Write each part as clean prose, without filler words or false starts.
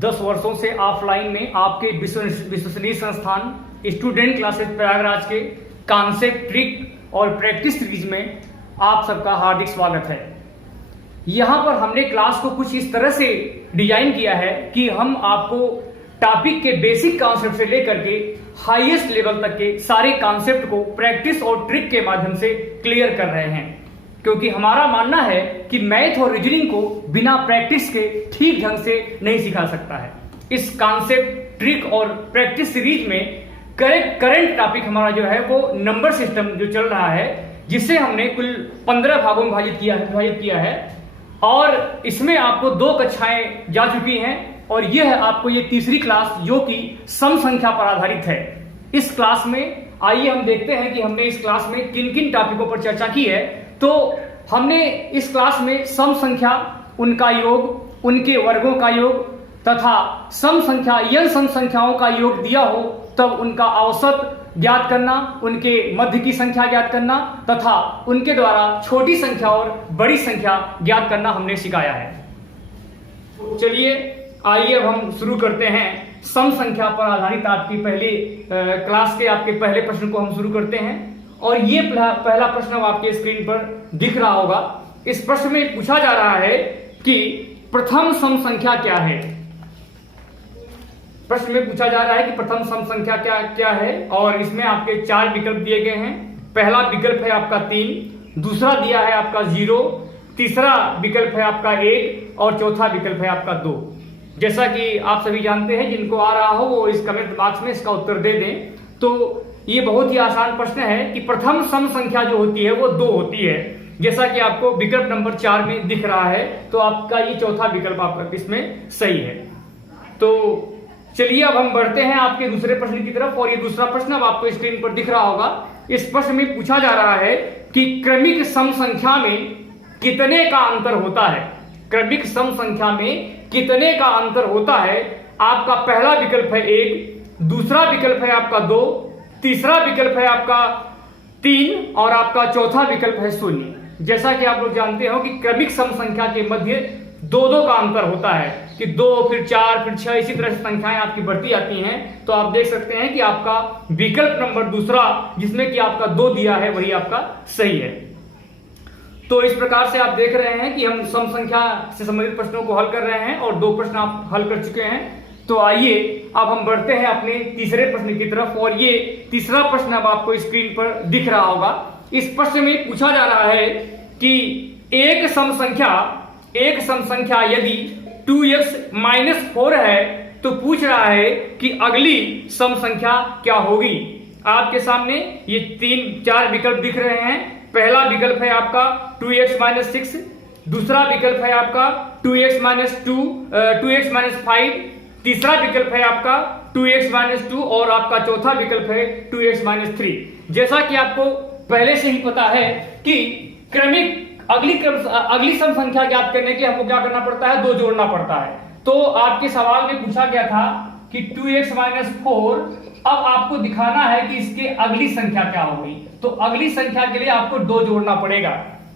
10 वर्षों से ऑफलाइन में आपके विश्वसनीय संस्थान स्टूडेंट क्लासेस प्रयागराज के कॉन्सेप्ट, ट्रिक और प्रैक्टिस सीरीज में आप सबका हार्दिक स्वागत है। यहाँ पर हमने क्लास को कुछ इस तरह से डिजाइन किया है कि हम आपको टॉपिक के बेसिक कॉन्सेप्ट से लेकर के हाईएस्ट लेवल तक के सारे कॉन्सेप्ट को प्रैक्टिस और ट्रिक के माध्यम से क्लियर कर रहे हैं, क्योंकि हमारा मानना है कि मैथ और रीजनिंग को बिना प्रैक्टिस के ठीक ढंग से नहीं सिखा सकता है। इस कॉन्सेप्ट, ट्रिक और प्रैक्टिस सीरीज में करंट टॉपिक हमारा जो है वो नंबर सिस्टम जो चल रहा है, जिसे हमने कुल 15 भागों में विभाजित किया है और इसमें आपको 2 कक्षाएं जा चुकी हैं और यह है आपको ये तीसरी क्लास जो कि सम संख्या पर आधारित है। इस क्लास में आइए हम देखते हैं कि हमने इस क्लास में किन किन टॉपिकों पर चर्चा की है। तो हमने इस क्लास में सम संख्या, उनका योग, उनके वर्गों का योग तथा सम संख्या यन सम संख्याओं का योग दिया हो तब उनका औसत ज्ञात करना, उनके मध्य की संख्या ज्ञात करना तथा उनके द्वारा छोटी संख्या और बड़ी संख्या ज्ञात करना हमने सिखाया है। चलिए आइए अब हम शुरू करते हैं सम संख्या पर आधारित आपकी पहली क्लास के आपके पहले प्रश्न को हम शुरू करते हैं और ये पहला प्रश्न आपके स्क्रीन पर दिख रहा होगा। इस प्रश्न में पूछा जा रहा है कि प्रथम सम संख्या क्या है। प्रश्न में पूछा जा रहा है कि प्रथम सम संख्या क्या है और इसमें आपके 4 विकल्प दिए गए हैं। पहला विकल्प है आपका 3, दूसरा दिया है आपका 0, तीसरा विकल्प है आपका 1 और चौथा विकल्प है आपका 2। जैसा कि आप सभी जानते हैं, जिनको आ रहा हो वो इस कमेंट बॉक्स में इसका उत्तर दे दें। तो ये बहुत ही आसान प्रश्न है कि प्रथम सम संख्या जो होती है वो 2 होती है, जैसा कि आपको विकल्प नंबर 4 में दिख रहा है। तो आपका ये चौथा विकल्प आपका इसमें सही है। तो चलिए अब हम बढ़ते हैं आपके दूसरे प्रश्न की तरफ और ये दूसरा प्रश्न अब आपको स्क्रीन पर दिख रहा होगा। इस प्रश्न में पूछा जा रहा है कि क्रमिक सम संख्या में कितने का अंतर होता है। क्रमिक सम संख्या में कितने का अंतर होता है। आपका पहला विकल्प है 1, दूसरा विकल्प है आपका 2, तीसरा विकल्प है आपका 3 और आपका चौथा विकल्प है 0। जैसा कि आप लोग जानते हो कि क्रमिक सम संख्या के मध्य 2 का अंतर होता है कि 2 फिर 4 फिर 6 इसी तरह से संख्याएं आपकी बढ़ती आती हैं। तो आप देख सकते हैं कि आपका विकल्प नंबर दूसरा जिसमें कि आपका 2 दिया है वही आपका सही है। तो इस प्रकार से आप देख रहे हैं कि हम सम संख्या से संबंधित प्रश्नों को हल कर रहे हैं और 2 प्रश्न आप हल कर चुके हैं। तो आइए अब हम बढ़ते हैं अपने तीसरे प्रश्न की तरफ और ये तीसरा प्रश्न अब आपको स्क्रीन पर दिख रहा होगा। इस प्रश्न में पूछा जा रहा है कि एक सम संख्या यदि 2x-4 है तो पूछ रहा है कि अगली सम संख्या क्या होगी। आपके सामने ये 3-4 विकल्प दिख रहे हैं। पहला विकल्प है आपका 2x-6, दूसरा विकल्प है आपका 2x-5, तीसरा विकल्प है आपका 2x-2 और आपका चौथा विकल्प है 2x-3। जैसा कि आपको पहले से ही पता है कि अगली सम संख्या ज्ञात करने के हमको क्या करना पड़ता है, 2 जोड़ना पड़ता है। तो आपके सवाल में पूछा गया था कि 2x-4, अब आपको दिखाना है कि इसके अगली संख्या क्या होगी। तो अगली संख्या के लिए आपको 2 जोड़ना पड़ेगा।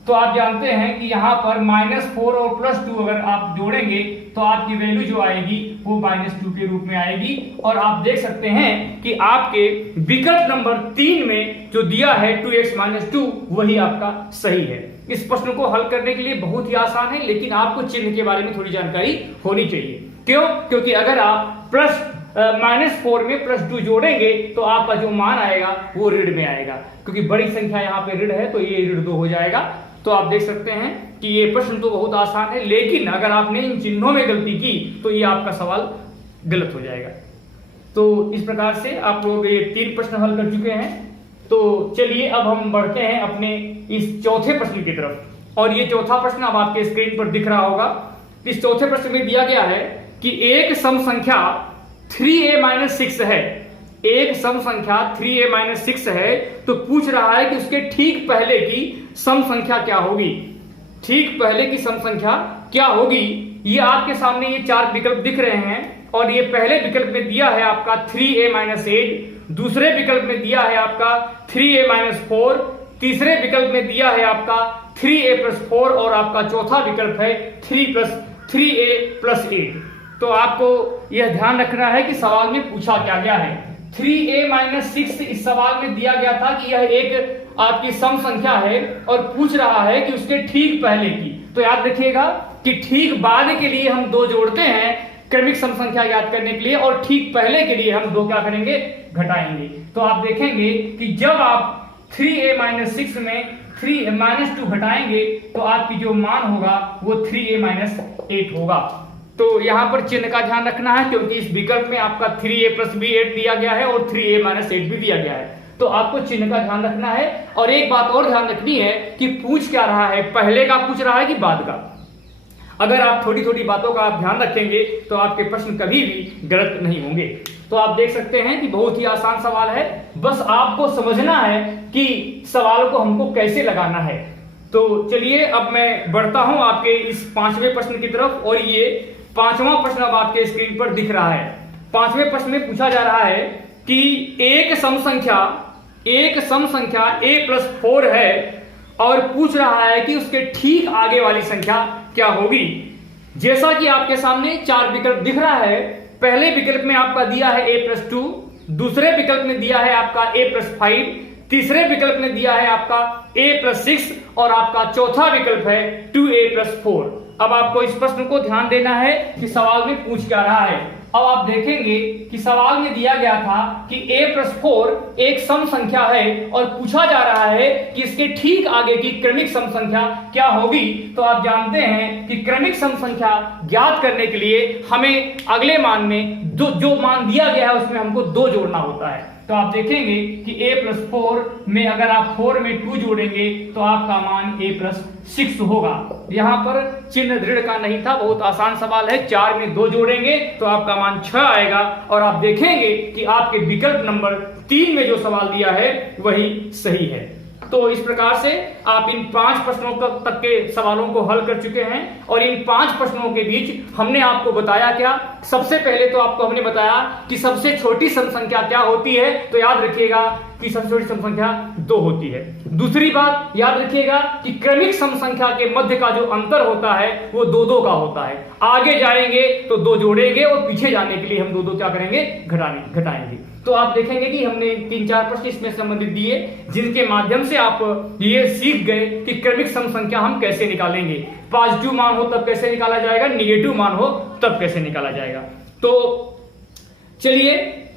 तो आप जानते हैं कि यहाँ पर -4 और +2 अगर आप जोड़ेंगे तो आपकी वैल्यू जो आएगी वो -2 के रूप में आएगी। और आप देख सकते हैं कि आपके विकल्प नंबर 3 में जो दिया है 2x-2 वही आपका सही है। इस प्रश्न को हल करने के लिए बहुत ही आसान है, लेकिन आपको चिन्ह के बारे में थोड़ी जानकारी होनी चाहिए। क्यों? क्योंकि अगर आप -4 में +2 जोड़ेंगे तो आपका जो मान आएगा वो ऋण में आएगा, क्योंकि बड़ी संख्या यहाँ पे ऋण है तो ये ऋण 2 हो जाएगा। तो आप देख सकते हैं कि ये प्रश्न तो बहुत आसान है, लेकिन अगर आपने इन चिन्हों में गलती की तो ये आपका सवाल गलत हो जाएगा। तो इस प्रकार से आप लोग ये 3 प्रश्न हल कर चुके हैं। तो चलिए अब हम बढ़ते हैं अपने इस चौथे प्रश्न की तरफ और ये चौथा प्रश्न अब आपके स्क्रीन पर दिख रहा होगा। इस चौथे प्रश्न में दिया गया है कि एक सम संख्या 3a-6 है। एक सम संख्या 3a-6 है तो पूछ रहा है कि उसके ठीक पहले की सम संख्या क्या होगी। ठीक पहले की सम संख्या क्या होगी, ये आपके सामने ये 4 विकल्प दिख रहे हैं और ये पहले विकल्प में दिया है आपका 3a-8, दूसरे विकल्प में दिया है आपका 3a-4, तीसरे विकल्प में दिया है आपका 3a+4 और आपका चौथा विकल्प है 3a+8। तो आपको यह ध्यान रखना है कि सवाल में पूछा क्या गया है। 3a-6 इस सवाल में दिया गया था कि यह एक आपकी सम संख्या है और पूछ रहा है कि उसके ठीक पहले की। तो याद रखिएगा कि ठीक बाद के लिए हम 2 जोड़ते हैं क्रमिक सम संख्या याद करने के लिए, और ठीक पहले के लिए हम 2 क्या करेंगे, घटाएंगे। तो आप देखेंगे कि जब आप 3a-6 में 3-2 घटाएंगे तो आपकी जो मान होगा वो 3a-8 होगा। तो यहां पर चिन्ह का ध्यान रखना है, क्योंकि इस विकल्प में आपका 3a + b8 दिया गया है और 3a-8 भी दिया गया है। तो आपको चिन्ह का ध्यान रखना है। और एक बात और ध्यान रखनी है कि पूछ क्या रहा है, पहले का पूछ रहा है कि बाद का। अगर आप थोड़ी थोड़ी बातों का आप ध्यान रखेंगे तो आपके प्रश्न कभी भी गलत नहीं होंगे। तो आप देख सकते हैं कि बहुत ही आसान सवाल है, बस आपको समझना है कि सवाल को हमको कैसे लगाना है। तो चलिए अब मैं बढ़ता हूं आपके इस 5वें प्रश्न की तरफ, और ये 5वां प्रश्न अब आपके स्क्रीन पर दिख रहा है। 5वें प्रश्न में पूछा जा रहा है कि एक सम संख्या a + 4 है और पूछ रहा है कि उसके ठीक आगे वाली संख्या क्या होगी। जैसा कि आपके सामने 4 विकल्प दिख रहा है। पहले विकल्प में आपका दिया है a + 2, दूसरे विकल्प में दिया है आपका a + 5, तीसरे विकल्प में दिया है आपका a + 6 और आपका चौथा विकल्प है 2a + 4। अब आपको इस प्रश्न को ध्यान देना है कि सवाल में पूछ क्या रहा है। अब आप देखेंगे कि सवाल में दिया गया था कि a + 4 एक सम संख्या है और पूछा जा रहा है कि इसके ठीक आगे की क्रमिक सम संख्या क्या होगी। तो आप जानते हैं कि क्रमिक सम संख्या ज्ञात करने के लिए हमें अगले मान में जो मान दिया गया है उसमें हमको 2 जोड़ना होता है। तो आप देखेंगे कि a + 4 में अगर आप 4 में 2 जोड़ेंगे तो आपका मान a + 6 होगा। यहां पर चिन्ह दृढ़ का नहीं था, बहुत आसान सवाल है। 4 में 2 जोड़ेंगे तो आपका मान 6 आएगा, और आप देखेंगे कि आपके विकल्प नंबर 3 में जो सवाल दिया है वही सही है। तो इस प्रकार से आप इन 5 प्रश्नों तक के सवालों को हल कर चुके हैं। और इन 5 प्रश्नों के बीच हमने आपको बताया क्या, सबसे पहले तो आपको हमने बताया कि सबसे छोटी सम संख्या क्या होती है। तो याद रखिएगा कि सबसे छोटी सम संख्या 2 होती है। दूसरी बात याद रखिएगा कि क्रमिक सम संख्या के मध्य का जो अंतर होता है वो 2-2 का होता है। आगे जाएंगे तो 2 जोड़ेंगे और पीछे जाने के लिए हम 2-2 क्या करेंगे, घटाएंगे। तो आप देखेंगे कि हमने 3-4 प्रश्न इसमें संबंधित दिए, जिनके माध्यम से आप ये सीख गए कि क्रमिक सम संख्या हम कैसे निकालेंगे। पॉजिटिव मान हो तब कैसे निकाला जाएगा, निगेटिव मान हो तब कैसे निकाला जाएगा। तो चलिए,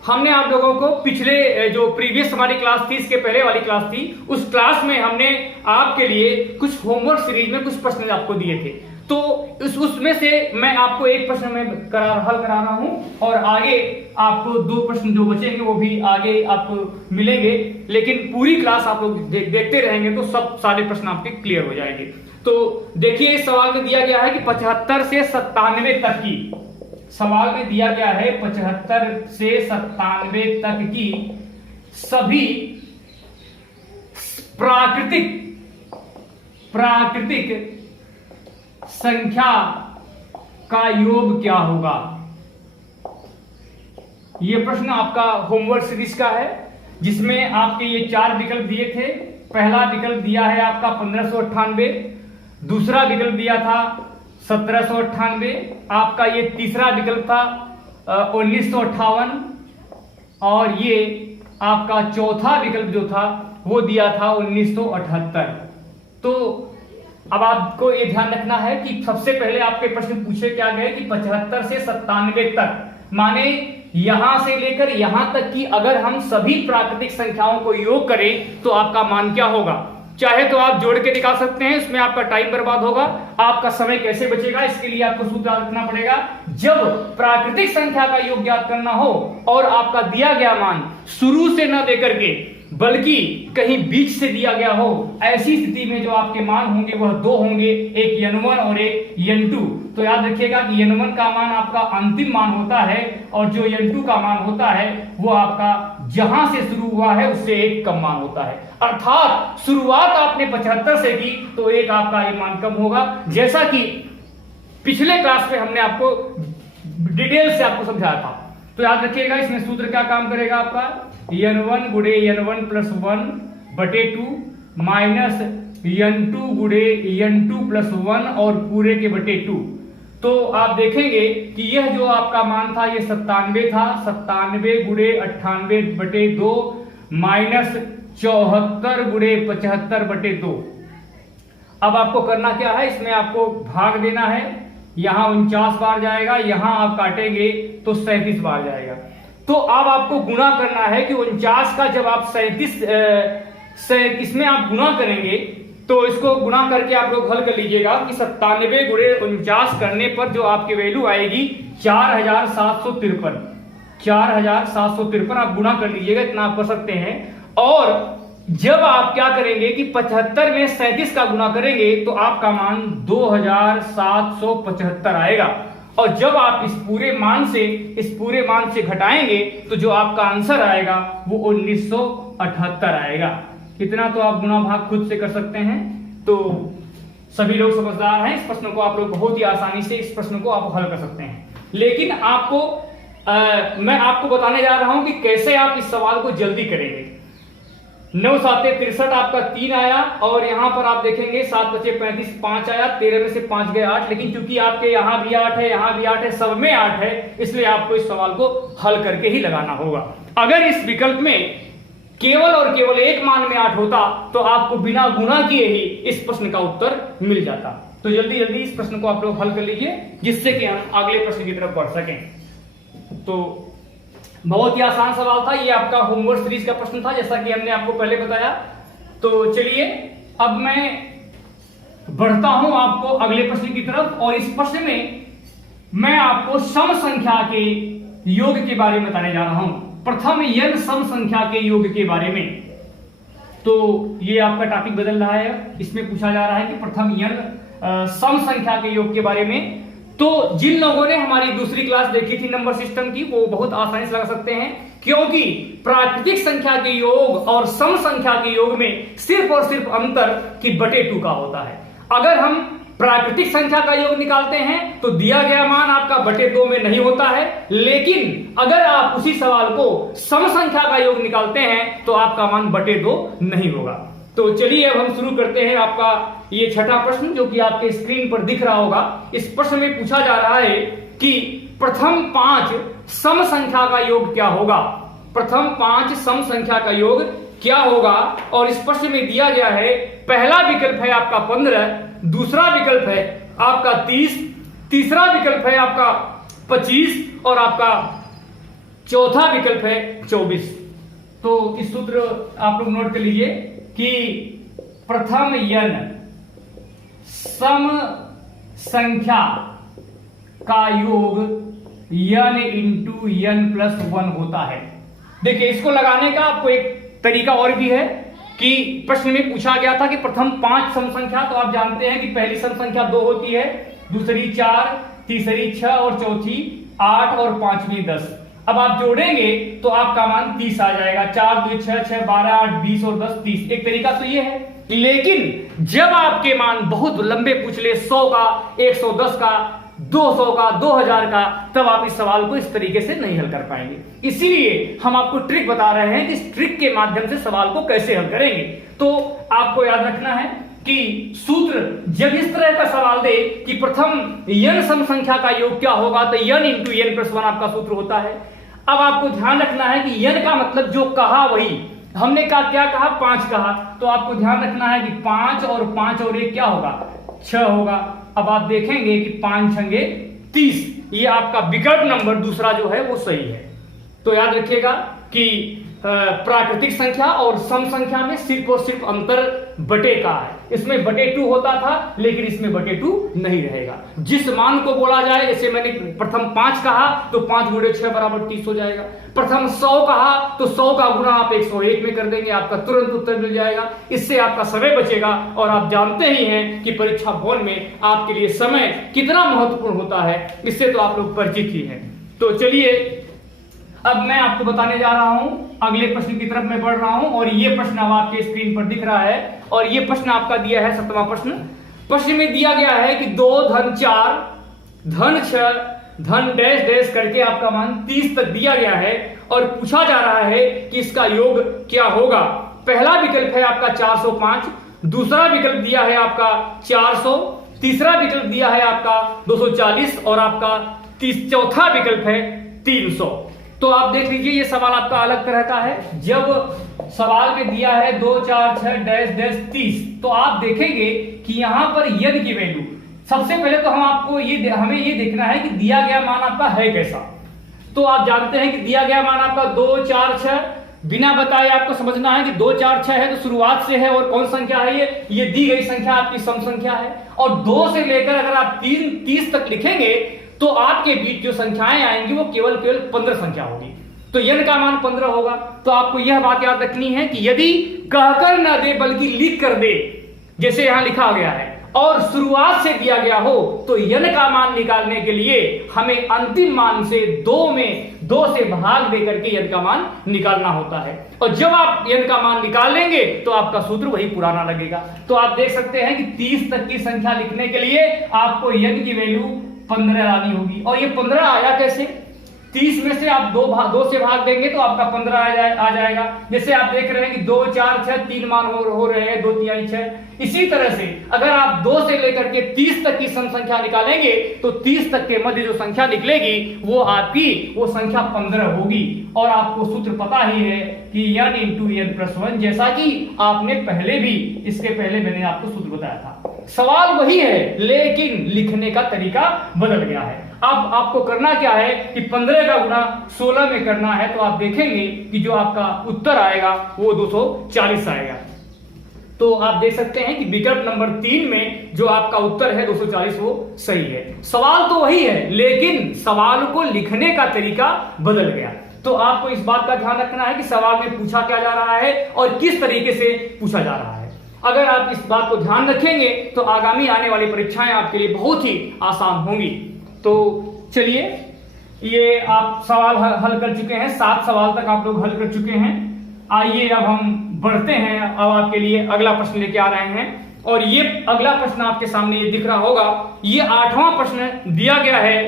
हमने आप लोगों को पिछले जो प्रीवियस हमारी क्लास थी, इसके पहले वाली क्लास थी, उस क्लास में हमने आपके लिए कुछ होमवर्क सीरीज में कुछ प्रश्न आपको दिए थे। तो उसमें से मैं आपको एक प्रश्न में हल करा रहा हूं, और आगे आपको 2 प्रश्न जो बचेंगे वो भी आगे आपको मिलेंगे। लेकिन पूरी क्लास आप लोग देखते रहेंगे तो सब सारे प्रश्न आपके क्लियर हो जाएंगे। तो देखिए, इस सवाल में दिया गया है कि 75 से 97 तक की, सवाल में दिया गया है 75 से 97 तक की सभी प्राकृतिक संख्या का योग क्या होगा। यह प्रश्न आपका होमवर्क सीरीज का है, जिसमें आपके ये 4 विकल्प दिए थे। पहला विकल्प दिया है आपका 1598, दूसरा विकल्प दिया था 1798, आपका ये तीसरा विकल्प था 1958, और ये आपका चौथा विकल्प जो था वो दिया था 1978। तो अब आपको ये ध्यान रखना है कि सबसे पहले आपके प्रश्न पूछे क्या गए कि 75 से 97 तक, माने यहां से लेकर यहां तक की अगर हम सभी प्राकृतिक संख्याओं को योग करें तो आपका मान क्या होगा। चाहे तो आप जोड़ के निकाल सकते हैं, इसमें आपका टाइम बर्बाद होगा, आपका समय कैसे बचेगा, इसके लिए आपको सूत्र याद रखना पड़ेगा। जब प्राकृतिक संख्या का योग ज्ञात करना हो और आपका दिया गया मान शुरू से न देकर के बल्कि कहीं बीच से दिया गया हो, ऐसी स्थिति में जो आपके मान होंगे वह 2 होंगे, एक n1 और एक n2। तो याद रखिएगा कि n1 का मान आपका अंतिम मान होता है, और जो n2 का मान होता है वो आपका जहां से शुरू हुआ है उससे एक कम मान होता है। अर्थात शुरुआत आपने 75 से की तो एक आपका ये मान कम होगा, जैसा कि पिछले क्लास में हमने आपको डिटेल से आपको समझाया था। तो याद रखिएगा, इसमें सूत्र क्या काम करेगा आपका, n1 गुणे n1 + 1/2 माइनस n2 गुणे n2 + 1 और पूरे के बटे 2। तो आप देखेंगे कि यह जो आपका मान था ये 97 था, 97 गुणे 98/2 माइनस 74 गुणे 75/2। अब आपको करना क्या है, इसमें आपको भाग देना है, यहां 49 बार जाएगा, यहां आप काटेंगे तो 37 बार जाएगा। तो अब आपको गुणा करना है कि 49 का जब आप 37 इसमें आप गुणा करेंगे तो इसको गुणा करके आप लोग हल कर लीजिएगा कि 97 गुणे 49 करने पर जो आपकी वैल्यू आएगी 4753। 4753 आप गुणा कर लीजिएगा, इतना आप कर सकते हैं। और जब आप क्या करेंगे कि 75 में 37 का गुणा करेंगे तो आपका मान 2775 आएगा। और जब आप इस पूरे मान से घटाएंगे तो जो आपका आंसर आएगा वो 1978 आएगा। इतना तो आप गुणा भाग खुद से कर सकते हैं। तो सभी लोग समझदार हैं, इस प्रश्न को आप लोग बहुत ही आसानी से इस प्रश्न को आप हल कर सकते हैं। लेकिन मैं आपको बताने जा रहा हूं कि कैसे आप इस सवाल को जल्दी करेंगे। 9 7 63 आपका 3 आया, और यहां पर आप देखेंगे 7 5 35 5 आया, 13 में से 5 गए 8। लेकिन चूंकि आपके यहां भी 8 है, यहां भी 8 है, सब में 8 है, इसलिए आपको इस सवाल को हल करके ही लगाना होगा। अगर इस विकल्प में केवल और केवल एक मान में 8 होता तो आपको बिना गुणा किए ही इस प्रश्न का उत्तर मिल जाता। तो जल्दी जल्दी इस प्रश्न को आप लोग हल कर लीजिए, जिससे कि हम अगले प्रश्न की तरफ बढ़ सकें। तो बहुत ही आसान सवाल था, ये आपका होमवर्क सीरीज का प्रश्न था, जैसा कि हमने आपको पहले बताया। तो चलिए अब मैं बढ़ता हूं आपको अगले प्रश्न की तरफ, और इस प्रश्न में मैं आपको सम संख्या के योग के बारे में बताने जा रहा हूं। प्रथम n सम संख्या के योग के बारे में। तो ये आपका टॉपिक बदल रहा है, इसमें पूछा जा रहा है कि प्रथम n सम संख्या के योग के बारे में। तो जिन लोगों ने हमारी दूसरी क्लास देखी थी नंबर सिस्टम की, वो बहुत आसानी से लगा सकते हैं, क्योंकि प्राकृतिक संख्या के योग और सम संख्या के योग में सिर्फ और सिर्फ अंतर कि बटे 2 का होता है। अगर हम प्राकृतिक संख्या का योग निकालते हैं तो दिया गया मान आपका बटे 2 में नहीं होता है, लेकिन अगर आप उसी सवाल को सम संख्या का योग निकालते हैं तो आपका मान बटे 2 नहीं होगा। तो चलिए अब हम शुरू करते हैं आपका ये छठा प्रश्न, जो कि आपके स्क्रीन पर दिख रहा होगा। इस प्रश्न में पूछा जा रहा है कि प्रथम 5 सम संख्या का योग क्या होगा। प्रथम 5 सम संख्या का योग क्या होगा, और इस प्रश्न में दिया गया है पहला विकल्प है आपका 15, दूसरा विकल्प है आपका 30, तीसरा विकल्प है आपका 25 और आपका चौथा विकल्प है 24। तो इस सूत्र आप लोग नोट कर लीजिए कि प्रथम n सम संख्या का योग n इंटू n प्लस 1 होता है। देखिए, इसको लगाने का आपको एक तरीका और भी है कि प्रश्न में पूछा गया था कि प्रथम 5 सम संख्या, तो आप जानते हैं कि पहली सम संख्या 2 होती है, दूसरी 4, तीसरी 6 और चौथी 8 और पांचवी 10। अब आप जोड़ेंगे तो आपका मान 30 आ जाएगा। 4 2 6 6 12 8 20 और 10 30। एक तरीका तो ये है, लेकिन जब आपके मान बहुत लंबे पूछ ले, 100 का, 110 का, 200 का, 2000 का, तब आप इस सवाल को इस तरीके से नहीं हल कर पाएंगे। इसीलिए हम आपको ट्रिक बता रहे हैं कि इस ट्रिक के माध्यम से सवाल को कैसे हल करेंगे। तो आपको याद रखना है कि सूत्र जब इस तरह का सवाल दे कि प्रथम n सम संख्या का योग क्या होगा, तो n इंटू n प्लस 1 आपका सूत्र होता है। अब आपको ध्यान रखना है कि n का मतलब जो कहा वही हमने क्या कहा, 5 कहा, तो आपको ध्यान रखना है कि 5 और 5 और 1 क्या होगा, 6 होगा। अब आप देखेंगे कि 5 छंगे 30, ये आपका विकल्प नंबर दूसरा जो है वो सही है। तो याद रखिएगा कि प्राकृतिक संख्या और सम संख्या में सिर्फ और सिर्फ अंतर बटे का है। इसमें बटे 2 होता था, लेकिन इसमें बटे 2 नहीं रहेगा। जिस मान को बोला जाए, जैसे मैंने प्रथम 5 कहा तो 5 गुणे 6 बराबर 30 हो जाएगा। प्रथम 100 कहा तो 100 का गुणा आप 101 में कर देंगे, आपका तुरंत उत्तर मिल जाएगा। इससे आपका समय बचेगा, और आप जानते ही हैं कि परीक्षा भवन में आपके लिए समय कितना महत्वपूर्ण होता है, इससे तो आप लोग परिचित ही हैं। तो चलिए अब मैं आपको बताने जा रहा हूं, अगले प्रश्न की तरफ मैं बढ़ रहा हूं, और ये प्रश्न अब आपके स्क्रीन पर दिख रहा है, और ये प्रश्न आपका दिया है 7वां प्रश्न। प्रश्न में दिया गया है कि 2 धन 4 धन 6 धन डैश डैश करके आपका मान 30 तक दिया गया है, और पूछा जा रहा है कि इसका योग क्या होगा। पहला विकल्प है आपका 405, दूसरा विकल्प दिया है आपका 400, तीसरा विकल्प दिया है आपका 240 और आपका चौथा विकल्प है 300। तो आप देख लीजिए ये सवाल आपका अलग तरह का है। जब सवाल में दिया है 2 4 6 डैश डैश 30, तो आप देखेंगे कि यहां पर यन की वैल्यू, सबसे पहले तो हमें ये देखना है कि दिया गया मान आपका है कैसा। तो आप जानते हैं कि दिया गया मान आपका 2 4 6, बिना बताए आपको समझना है कि 2 4 6 है तो शुरुआत से है, और कौन संख्या है ये दी गई संख्या आपकी सम संख्या है। और 2 से लेकर अगर आप 30 तक लिखेंगे तो आपके बीच जो संख्याएं आएंगी वो केवल 15 संख्या होगी। तो n का मान 15 होगा। तो आपको यह बात याद रखनी है कि यदि कहकर ना दे बल्कि लिख कर दे, जैसे यहां लिखा गया है, और शुरुआत से दिया गया हो, तो n का मान निकालने के लिए हमें अंतिम मान से 2 से भाग दे करके n का मान निकालना होता है। और जब आप n का मान निकाल लेंगे तो आपका सूत्र वही पुराना लगेगा। तो आप देख सकते हैं कि 30 तक की संख्या लिखने के लिए आपको n की वैल्यू 15 लानी होगी। और ये 15 आया कैसे? 30 में से आप 2 से भाग देंगे तो आपका 15 आ जाएगा। जैसे आप देख रहे हैं कि 2 4 6 3 मान हो रहे हैं, 2 3 6। इसी तरह से अगर आप 2 से लेकर के 30 तक की सम संख्या निकालेंगे तो 30 तक के मध्य जो संख्या निकलेगी वो आपकी वो संख्या 15 होगी। और आपको सूत्र पता ही है कि n इंटू n प्लस 1, जैसा कि आपने इसके पहले मैंने आपको सूत्र बताया था। सवाल वही है लेकिन लिखने का तरीका बदल गया है। अब आपको करना क्या है कि 15 का गुणा 16 में करना है। तो आप देखेंगे कि जो आपका उत्तर आएगा वो 240 आएगा। तो आप देख सकते हैं कि विकल्प नंबर 3 में जो आपका उत्तर है 240 वो सही है। सवाल तो वही है लेकिन सवाल को लिखने का तरीका बदल गया। तो आपको इस बात का ध्यान रखना है कि सवाल में पूछा क्या जा रहा है और किस तरीके से पूछा जा रहा है। अगर आप इस बात को ध्यान रखेंगे तो आगामी आने वाली परीक्षाएं आपके लिए बहुत ही आसान होंगी। तो चलिए, ये आप सवाल हल कर चुके हैं, 7 सवाल तक आप लोग हल कर चुके हैं। आइए अब हम बढ़ते हैं। अब आपके लिए अगला प्रश्न लेके आ रहे हैं और ये अगला प्रश्न आपके सामने ये दिख रहा होगा। ये 8वां प्रश्न दिया गया है,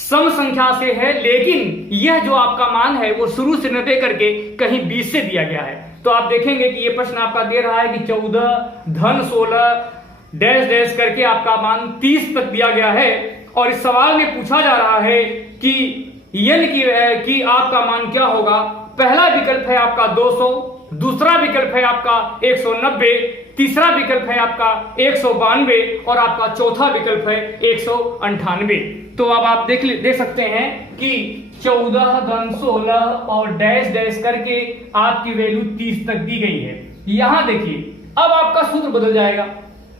सम संख्या से है, लेकिन यह जो आपका मान है वो शुरू से न दे करके कहीं 20 से दिया गया है। तो आप देखेंगे कि ये प्रश्न आपका दे रहा है कि 14 धन 16 डैश डैश करके आपका मान 30 तक दिया गया है। और इस सवाल में पूछा जा रहा है कि n की आपका मान क्या होगा। पहला विकल्प है आपका 200, दूसरा विकल्प है आपका 190, तीसरा विकल्प है आपका 192 और आपका चौथा विकल्प है 198। तो अब आप देख सकते हैं कि 14 धन 16 और डैश डैश करके आपकी वैल्यू 30 तक दी गई है। यहां देखिए अब आपका सूत्र बदल जाएगा।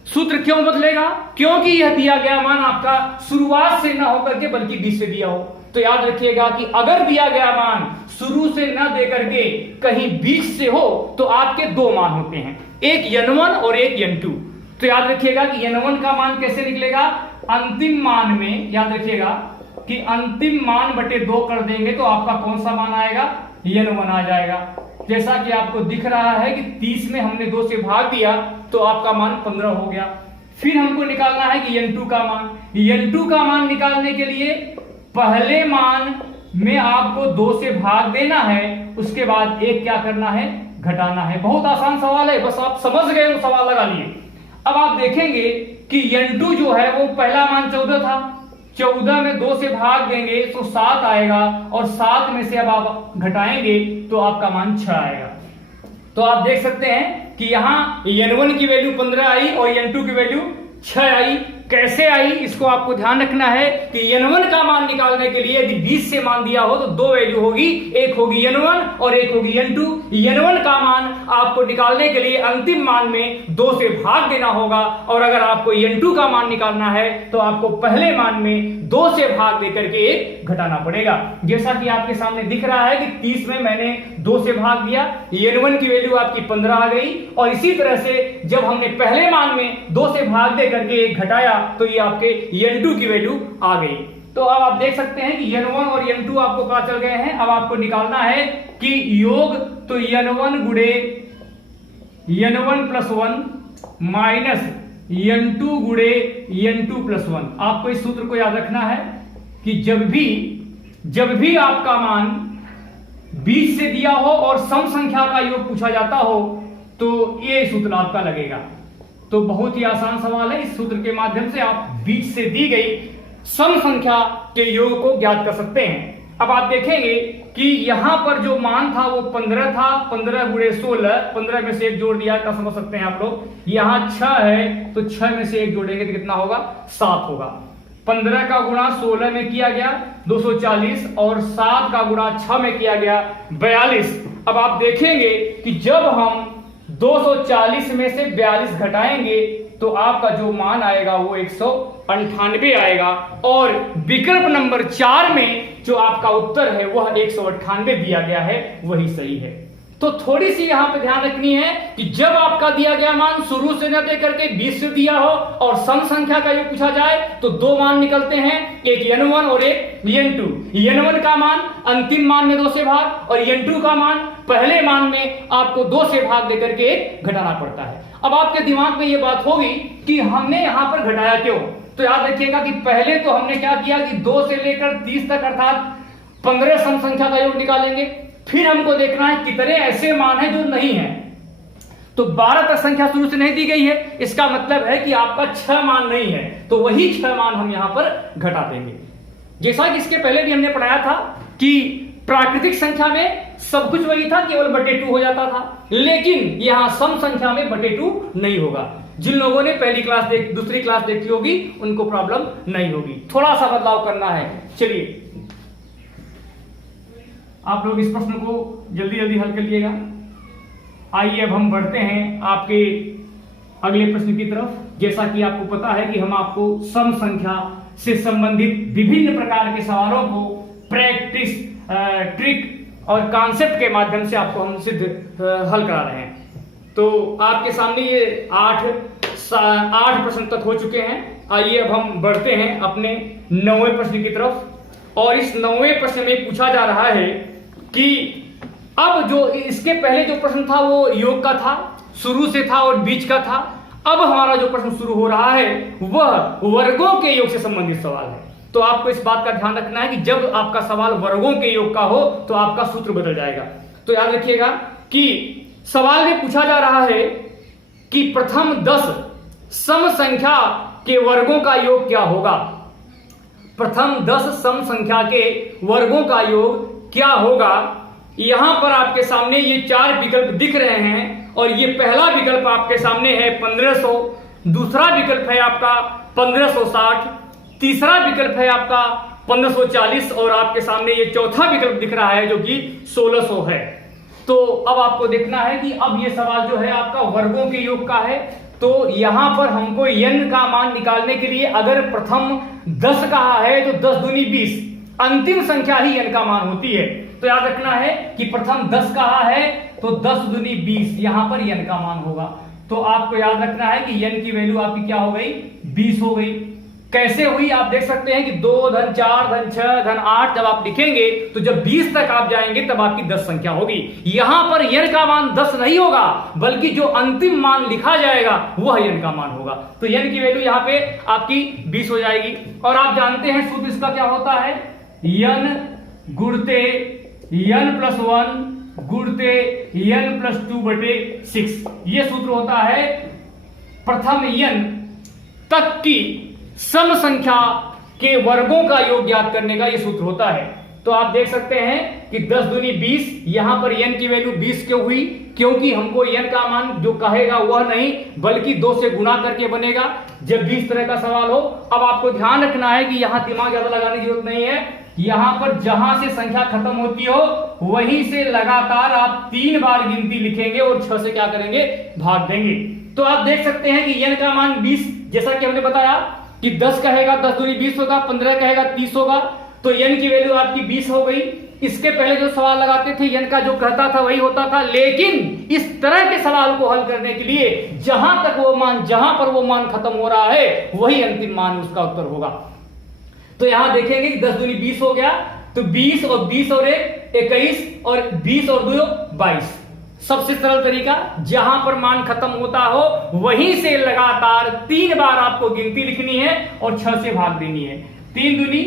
सूत्र क्यों बदलेगा? क्योंकि यह दिया गया मान आपका शुरुआत से ना होकर के बल्कि 20 से दिया हो। तो याद रखिएगा कि अगर दिया गया मान शुरू से न दे करके कहीं 20 से हो तो आपके 2 मान होते हैं, एक n1 और एक n2। तो याद रखिएगा कि n1 का मान कैसे निकलेगा? अंतिम मान में याद रखिएगा कि अंतिम मान बटे 2 कर देंगे तो आपका कौन सा मान आएगा? n1 आ जाएगा। जैसा कि आपको दिख रहा है कि 30 में हमने 2 से भाग दिया तो आपका मान 15 हो गया। फिर हमको निकालना है कि n2 का मान। n2 का मान निकालने के लिए पहले मान में आपको 2 से भाग देना है, उसके बाद एक क्या करना है? घटाना है। बहुत आसान सवाल है, बस आप समझ गए तो सवाल लगा लिए। अब आप देखेंगे कि n2 जो है वो पहला मान 14 था, 14 में 2 से भाग देंगे तो 7 आएगा और 7 में से अब आप घटाएंगे तो आपका मान 6 आएगा। तो आप देख सकते हैं कि यहां n1 की वैल्यू 15 आई और n2 की वैल्यू 6 आई। कैसे आई इसको आपको ध्यान रखना है कि n1 का मान निकालने के लिए यदि 20 से मान दिया हो तो 2 वैल्यू होगी, एक होगी n1 और एक होगी n2। n1 का मान आपको निकालने के लिए अंतिम मान में 2 से भाग देना होगा और अगर आपको n2 का मान निकालना है तो आपको पहले मान में 2 से भाग देकर के एक घटाना पड़ेगा। जैसा कि आपके सामने दिख रहा है कि 30 में मैंने 2 से भाग दिया, n1 की वैल्यू आपकी 15 आ गई और इसी तरह से जब हमने पहले मान में 2 से भाग दे करके एक घटाया तो ये आपके n2 की वैल्यू आ गई। तो अब आप देख सकते हैं कि n1 और n2 आपको पता चल गए हैं। अब आपको निकालना है कि योग, तो n1 गुणे n1 प्लस 1 माइनस n2 गुणे n2 प्लस 1। आपको इस सूत्र को याद रखना है कि जब भी आपका मान 20 से दिया हो और सम संख्या का योग पूछा जाता हो तो ये सूत्र आपका लगेगा। तो बहुत ही आसान सवाल है। इस सूत्र के माध्यम से आप बीच से दी गई सम संख्या के योग को ज्ञात कर सकते हैं। अब आप देखेंगे कि यहां पर जो मान था वो 15 था, 15 गुणे 16, 15 में से 1 जोड़ दिया तो समझ सकते हैं आप लोग। यहां 6 है तो 6 में से 1 जोड़ेंगे तो कितना होगा, 7 होगा। 15 का गुणा 16 में किया गया 240 और 7 का गुणा 6 में किया गया 42। अब आप देखेंगे कि जब हम 240 में से 42 घटाएंगे तो आपका जो मान आएगा वो 198 आएगा, और विकल्प नंबर 4 में जो आपका उत्तर है वह 198 दिया गया है, वही सही है। तो थोड़ी सी यहां पे ध्यान रखनी है कि जब आपका दिया गया मान शुरू से न दे करके 20 से दिया हो और सम संख्या का योग पूछा जाए तो 2 मान निकलते हैं, एक n1 और एक n2। n1 का मान अंतिम मान में 2 से भाग और n2 का मान पहले मान में आपको 2 से भाग देकर के 1 घटाना पड़ता है। अब आपके दिमाग में यह बात होगी कि हमने यहां पर घटाया क्यों, तो याद रखिएगा कि पहले तो हमने क्या किया कि 2 से लेकर 30 तक अर्थात 15 सम संख्या का योग निकालेंगे, फिर हमको देखना है कितने ऐसे मान हैं जो नहीं है। तो 12 तक संख्या शुरू से नहीं दी गई है, इसका मतलब है कि आपका 6 मान नहीं है, तो वही 6 मान हम यहां पर घटा देंगे। जैसा कि इसके पहले भी हमने पढ़ाया था कि प्राकृतिक संख्या में सब कुछ वही था, केवल बटे 2 हो जाता था, लेकिन यहां सम संख्या में बटे 2 नहीं होगा। जिन लोगों ने पहली क्लास दूसरी क्लास देखी होगी उनको प्रॉब्लम नहीं होगी, थोड़ा सा बदलाव करना है। चलिए आप लोग इस प्रश्न को जल्दी जल्दी हल कर लिएगा। आइए अब हम बढ़ते हैं आपके अगले प्रश्न की तरफ। जैसा कि आपको पता है कि हम आपको सम संख्या से संबंधित विभिन्न प्रकार के सवालों को प्रैक्टिस, ट्रिक और कॉन्सेप्ट के माध्यम से आपको हम सिद्ध हल करा रहे हैं। तो आपके सामने ये 8 प्रश्न तक हो चुके हैं। आइए अब हम बढ़ते हैं अपने 9वें प्रश्न की तरफ, और इस 9वें प्रश्न में पूछा जा रहा है कि अब जो इसके पहले जो प्रश्न था वो योग का था, शुरू से था और बीच का था। अब हमारा जो प्रश्न शुरू हो रहा है वह वर्गों के योग से संबंधित सवाल है। तो आपको इस बात का ध्यान रखना है कि जब आपका सवाल वर्गों के योग का हो तो आपका सूत्र बदल जाएगा। तो याद रखिएगा कि सवाल में पूछा जा रहा है कि प्रथम 10 सम संख्या के वर्गों का योग क्या होगा। प्रथम 10 सम संख्या के वर्गों का योग क्या होगा। यहां पर आपके सामने ये 4 विकल्प दिख रहे हैं, और ये पहला विकल्प आपके सामने है 1500, दूसरा विकल्प है आपका 1560, तीसरा विकल्प है आपका 1540 और आपके सामने ये चौथा विकल्प दिख रहा है जो कि 1600 है। तो अब आपको देखना है कि अब ये सवाल जो है आपका वर्गों के योग का है। तो यहां पर हमको n का मान निकालने के लिए अगर प्रथम 10 कहा है तो 10 दूनी 20, अंतिम संख्या ही n का मान होती है। तो याद रखना है कि प्रथम 10 कहा है तो 10 दूनी 20, यहां पर n का मान होगा। तो आपको याद रखना है कि n की वैल्यू आपकी क्या हो गई, 20 हो गई। कैसे हुई आप देख सकते हैं कि 2 धन 4 धन 6 धन 8 जब आप लिखेंगे तो जब 20 तक आप जाएंगे तब आपकी 10 संख्या होगी। यहां पर n का मान 10 नहीं होगा, बल्कि जो अंतिम मान लिखा जाएगा वह n का मान होगा। तो n की वैल्यू यहां पे आपकी 20 हो जाएगी। और आप जानते हैं सूत्र इसका क्या होता है, n गुणते n plus 1 गुणते n plus 2 बटे 6, यह सूत्र होता है प्रथम n तक की सम संख्या के वर्गों का योग ज्ञात करने का यह सूत्र होता है। तो आप देख सकते हैं कि 10 दूनी 20, यहां पर n की वैल्यू 20 क्यों हुई, क्योंकि हमको n का मान जो कहेगा वह नहीं बल्कि 2 से गुणा करके बनेगा जब भी इस तरह का सवाल हो। अब आपको ध्यान रखना है कि यहां दिमाग ज्यादा लगाने की जरूरत नहीं है। यहां पर जहां से संख्या खत्म होती हो वहीं से लगातार आप 3 बार गिनती लिखेंगे और 6 से क्या करेंगे, भाग देंगे। तो आप देख सकते हैं कि n का मान 20, जैसा कि हमने बताया कि 10 कहेगा 10 दूनी 20 होगा, 15 कहेगा 30 होगा, तो n की वैल्यू आपकी 20 हो गई। इसके पहले जो सवाल लगाते थे n का जो कहता था वही होता था, लेकिन इस तरह के सवाल को हल करने के लिए जहां पर वो मान खत्म हो रहा है वही अंतिम मान उसका उत्तर होगा। तो यहां देखेंगे कि 10 दूनी 20 हो गया, तो 20 और 20 और 1 21 और 20 और 2 22। सबसे सरल तरीका, जहां पर मान खत्म होता हो वहीं से लगातार 3 बार आपको गिनती लिखनी है और 6 से भाग देनी है। 3 दूनी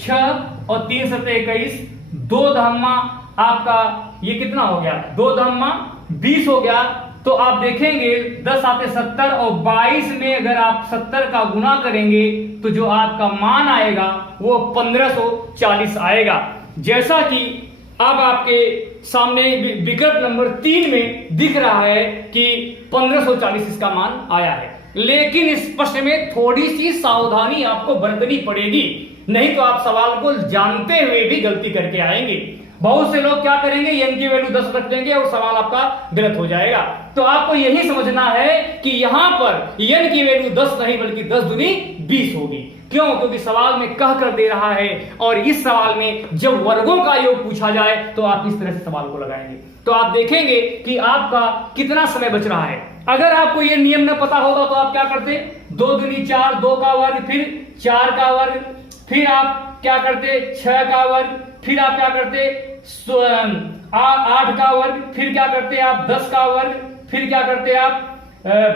6 और 3 सते 21, 2 धम्मा आपका ये कितना हो गया, 2 धम्मा 20 हो गया, तो आप देखेंगे 10 आते 70 और 22 में अगर आप 70 का गुना करेंगे तो जो आपका मान आएगा वो 1540 आएगा। जैसा कि अब आपके सामने विकल्प नंबर 3 में दिख रहा है कि 1540 इसका मान आया है, लेकिन इस प्रश्न में थोड़ी सी सावधानी आपको बरतनी पड़ेगी, नहीं तो आप सवाल को जानते हुए भी गलती करके आएंगे। बहुत से लोग क्या करेंगे, n की वैल्यू 10 रख देंगे और सवाल आपका गलत हो जाएगा। तो आपको यही समझना है कि यहां पर n की वैल्यू 10 नहीं बल्कि 10 दूनी 20 होगी। क्यों? क्योंकि सवाल में कह कर दे रहा है, और इस सवाल में जब वर्गों का योग पूछा जाए तो आप इस तरह से सवाल को लगाएंगे। तो आप देखेंगे कि आपका कितना समय बच रहा है। अगर आपको यह नियम न पता होगा तो आप क्या करते, 2 दूनी 4, 2 का वर्ग, फिर 4 का वर्ग, फिर आप क्या करते 6 का वर्ग, फिर आप क्या करते 8 का वर्ग, फिर क्या करते आप 10 का वर्ग, फिर क्या करते आप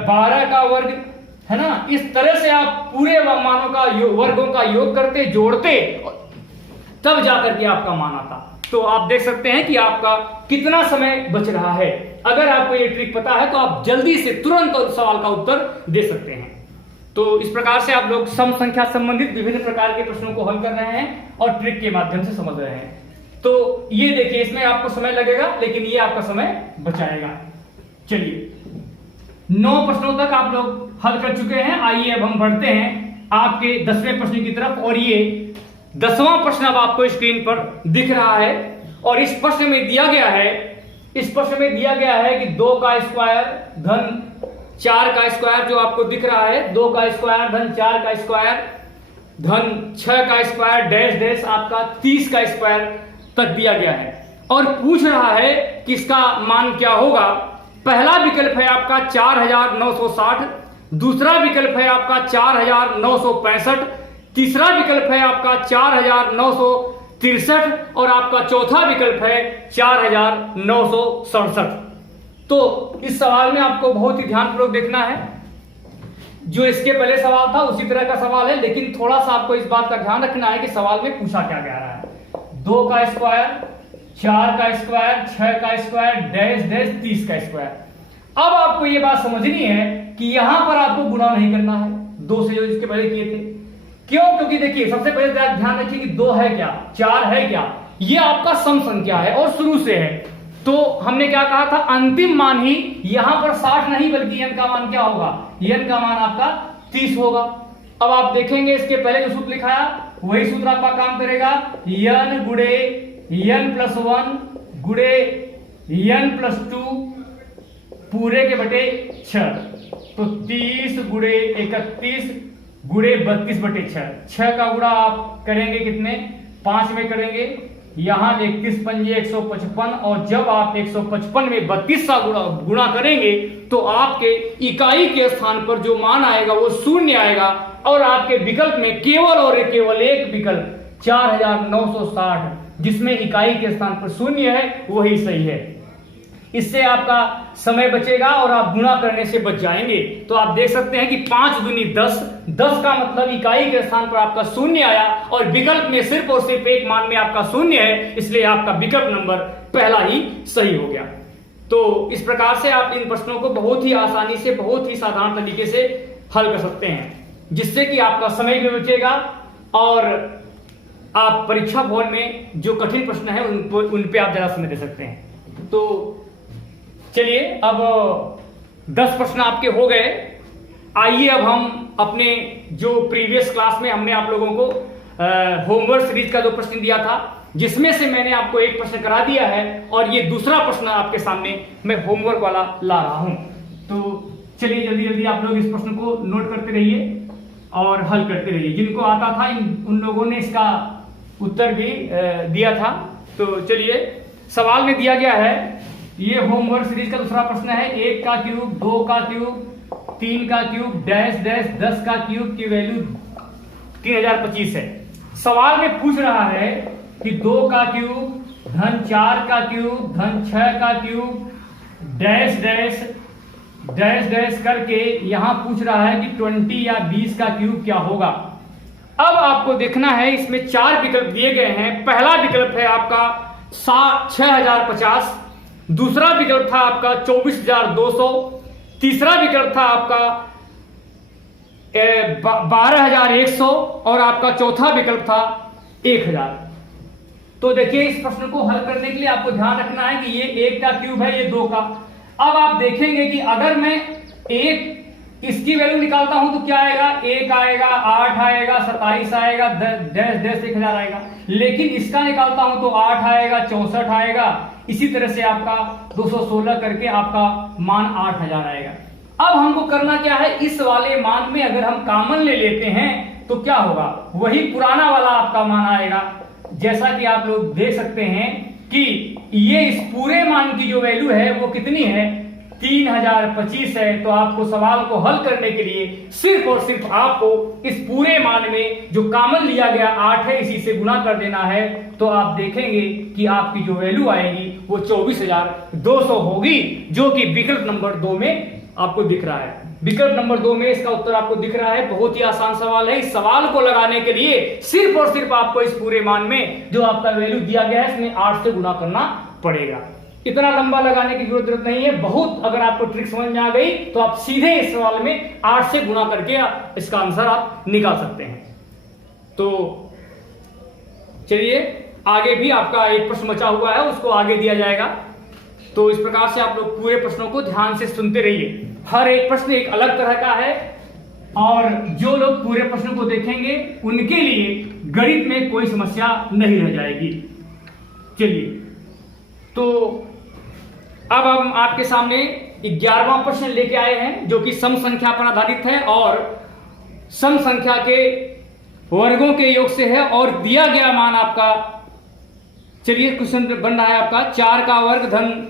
12 का वर्ग, है ना। इस तरह से आप पूरे मानों का वर्गों का योग करते, जोड़ते, तब जाकर के आपका मान आता। तो आप देख सकते हैं कि आपका कितना समय बच रहा है। अगर आपको ये ट्रिक पता है तो आप जल्दी से तुरंत सवाल का उत्तर दे सकते हैं। तो इस प्रकार से आप लोग सम संख्या संबंधित विभिन्न प्रकार के प्रश्नों को हल कर रहे हैं और ट्रिक के माध्यम से समझ रहे हैं। तो ये देखिए, इसमें आपको समय लगेगा लेकिन ये आपका समय बचाएगा। चलिए 9 प्रश्नों तक आप लोग हल कर चुके हैं। आइए अब हम बढ़ते हैं आपके 10वें प्रश्न की तरफ, और ये 10वां प्रश्न अब आपको स्क्रीन पर दिख रहा है। और इस प्रश्न में दिया गया है कि 2 का स्क्वायर धन 4 का स्क्वायर, जो आपको दिख रहा है 2 का स्क्वायर धन 4 का स्क्वायर धन 6 का स्क्वायर डैश डैश आपका 30 का स्क्वायर तक दिया गया है, और पूछ रहा है कि इसका मान क्या होगा। पहला विकल्प है आपका 4960, दूसरा विकल्प है आपका 4965, तीसरा विकल्प है आपका 4963 और आपका चौथा विकल्प है 4967। तो इस सवाल में आपको बहुत ही ध्यानपूर्वक देखना है। जो इसके पहले सवाल था उसी तरह का सवाल है, लेकिन थोड़ा सा आपको इस बात का ध्यान रखना है कि सवाल में पूछा क्या जा रहा है। 2 का स्क्वायर, 4 का स्क्वायर, 6 का स्क्वायर डैश डैश 30 का स्क्वायर। अब आपको यह बात समझनी है कि यहां पर आपको गुणा नहीं करना है 2 से, जो इसके पहले किए थे। क्यों? क्योंकि देखिए, सबसे पहले ध्यान रखिए कि 2 है क्या, 4 है क्या, यह आपका सम संख्या है और शुरू से है। तो हमने क्या कहा था, अंतिम मान ही यहां पर 60 नहीं बल्कि n का मान क्या होगा, n का मान आपका 30 होगा। अब आप देखेंगे इसके पहले जो सूत्र लिखाया वही सूत्र आपका काम करेगा, n गुणे n+1 गुणे n+2 पूरे के बटे 6। तो 30 गुणे 31 गुणे 32 बटे 6। 6 का गुणा आप करेंगे कितने, 5 में करेंगे, यहां 31 पंजे 155, और जब आप 155 में 32 का गुणा करेंगे तो आपके इकाई के स्थान पर जो मान आएगा वो 0 आएगा, और आपके विकल्प में केवल और केवल एक विकल्प 4960 जिसमें इकाई के स्थान पर 0 है वही सही है। इससे आपका समय बचेगा और आप गुणा करने से बच जाएंगे। तो आप देख सकते हैं कि 5 दूनी 10, 10 का मतलब इकाई के स्थान पर आपका 0 आया, और विकल्प में सिर्फ और सिर्फ एक मान में आपका 0 है, इसलिए आपका विकल्प नंबर पहला ही सही हो गया। तो इस प्रकार से आप इन प्रश्नों को बहुत ही आसानी से, बहुत ही साधारण तरीके से हल कर सकते हैं, जिससे कि आपका समय भी बचेगा और आप परीक्षा भवन में जो कठिन प्रश्न है उन पे आप ज्यादा समय दे सकते हैं। तो चलिए, अब 10 प्रश्न आपके हो गए। आइए अब हम अपने जो प्रीवियस क्लास में हमने आप लोगों को होमवर्क सीरीज का जो प्रश्न दिया था, जिसमें से मैंने आपको एक प्रश्न करा दिया है, और ये दूसरा प्रश्न आपके सामने मैं होमवर्क वाला ला रहा हूं। तो चलिए जल्दी जल्दी आप लोग इस प्रश्न को नोट करते रहिए और हल करते रहिए। जिनको आता था उन लोगों ने इसका उत्तर भी दिया था। तो चलिए, सवाल में दिया गया है, ये होमवर्क सीरीज का दूसरा प्रश्न है, 1 का क्यूब, 2 का क्यूब, 3 का क्यूब डैश डैश 10 का क्यूब की वैल्यू 3025 है। सवाल में पूछ रहा है कि 2 का क्यूब धन 4 का क्यूब धन 6 का cube dash dash dash dash करके यहां पूछ रहा है कि 20 या 20 का क्यूब क्या होगा। अब आपको देखना है, इसमें 4 विकल्प दिए गए हैं। पहला विकल्प है आपका 6050, दूसरा विकल्प था आपका 24,200, तीसरा विकल्प था आपका 12,100 और आपका चौथा विकल्प था 1,000। तो देखिए इस प्रश्न को हल करने के लिए आपको ध्यान रखना है कि ये 1 का क्यूब है, ये 2 का। अब आप देखेंगे कि अगर मैं एक इसकी वैल्यू निकालता हूं तो क्या आएगा, 1 आएगा, 8 आएगा, 27 आएगा, 10,000 आएगा। लेकिन इसका निकालता हूं तो 8 आएगा, 64 आएगा, इसी तरह से आपका 216 करके आपका मान 8,000 आएगा। अब हमको करना क्या है, इस वाले मान में अगर हम कॉमन ले लेते हैं तो क्या होगा, वही पुराना वाला आपका मान आएगा। जैसा कि आप लोग देख सकते हैं कि ये इस पूरे मान की जो वैल्यू है वो कितनी है, 3025 है। तो आपको सवाल को हल करने के लिए सिर्फ और सिर्फ आपको इस पूरे मान में जो कॉमन लिया गया 8 है, इसी से गुणा कर देना है। तो आप देखेंगे कि आपकी जो वैल्यू आएगी वो 24,200 होगी, जो कि विकल्प नंबर 2 में आपको दिख रहा है। विकल्प नंबर 2 में इसका उत्तर आपको दिख रहा है। बहुत ही आसान सवाल है। इस सवाल को लगाने के लिए सिर्फ और सिर्फ आपको इस पूरे मान में जो आपका वैल्यू दिया गया है इसमें 8 से गुणा करना पड़ेगा। इतना लंबा लगाने की जरूरत नहीं है। बहुत अगर आपको ट्रिक समझ में आ गई तो आप सीधे इस सवाल में 8 से गुणा करके इसका आंसर आप निकाल सकते हैं। तो चलिए आगे भी आपका एक प्रश्न बचा हुआ है, उसको आगे दिया जाएगा। तो इस प्रकार से आप लोग पूरे प्रश्नों को ध्यान से सुनते रहिए। हर एक प्रश्न एक अलग तरह का है और जो लोग पूरे प्रश्न को देखेंगे उनके लिए गणित में कोई समस्या नहीं रह जाएगी। चलिए तो अब हम आपके सामने 11वां प्रश्न लेके आए हैं, जो कि सम संख्या पर आधारित है और सम संख्या के वर्गों के योग से है। और दिया गया मान आपका, चलिए क्वेश्चन बन रहा है आपका 4 का वर्ग धन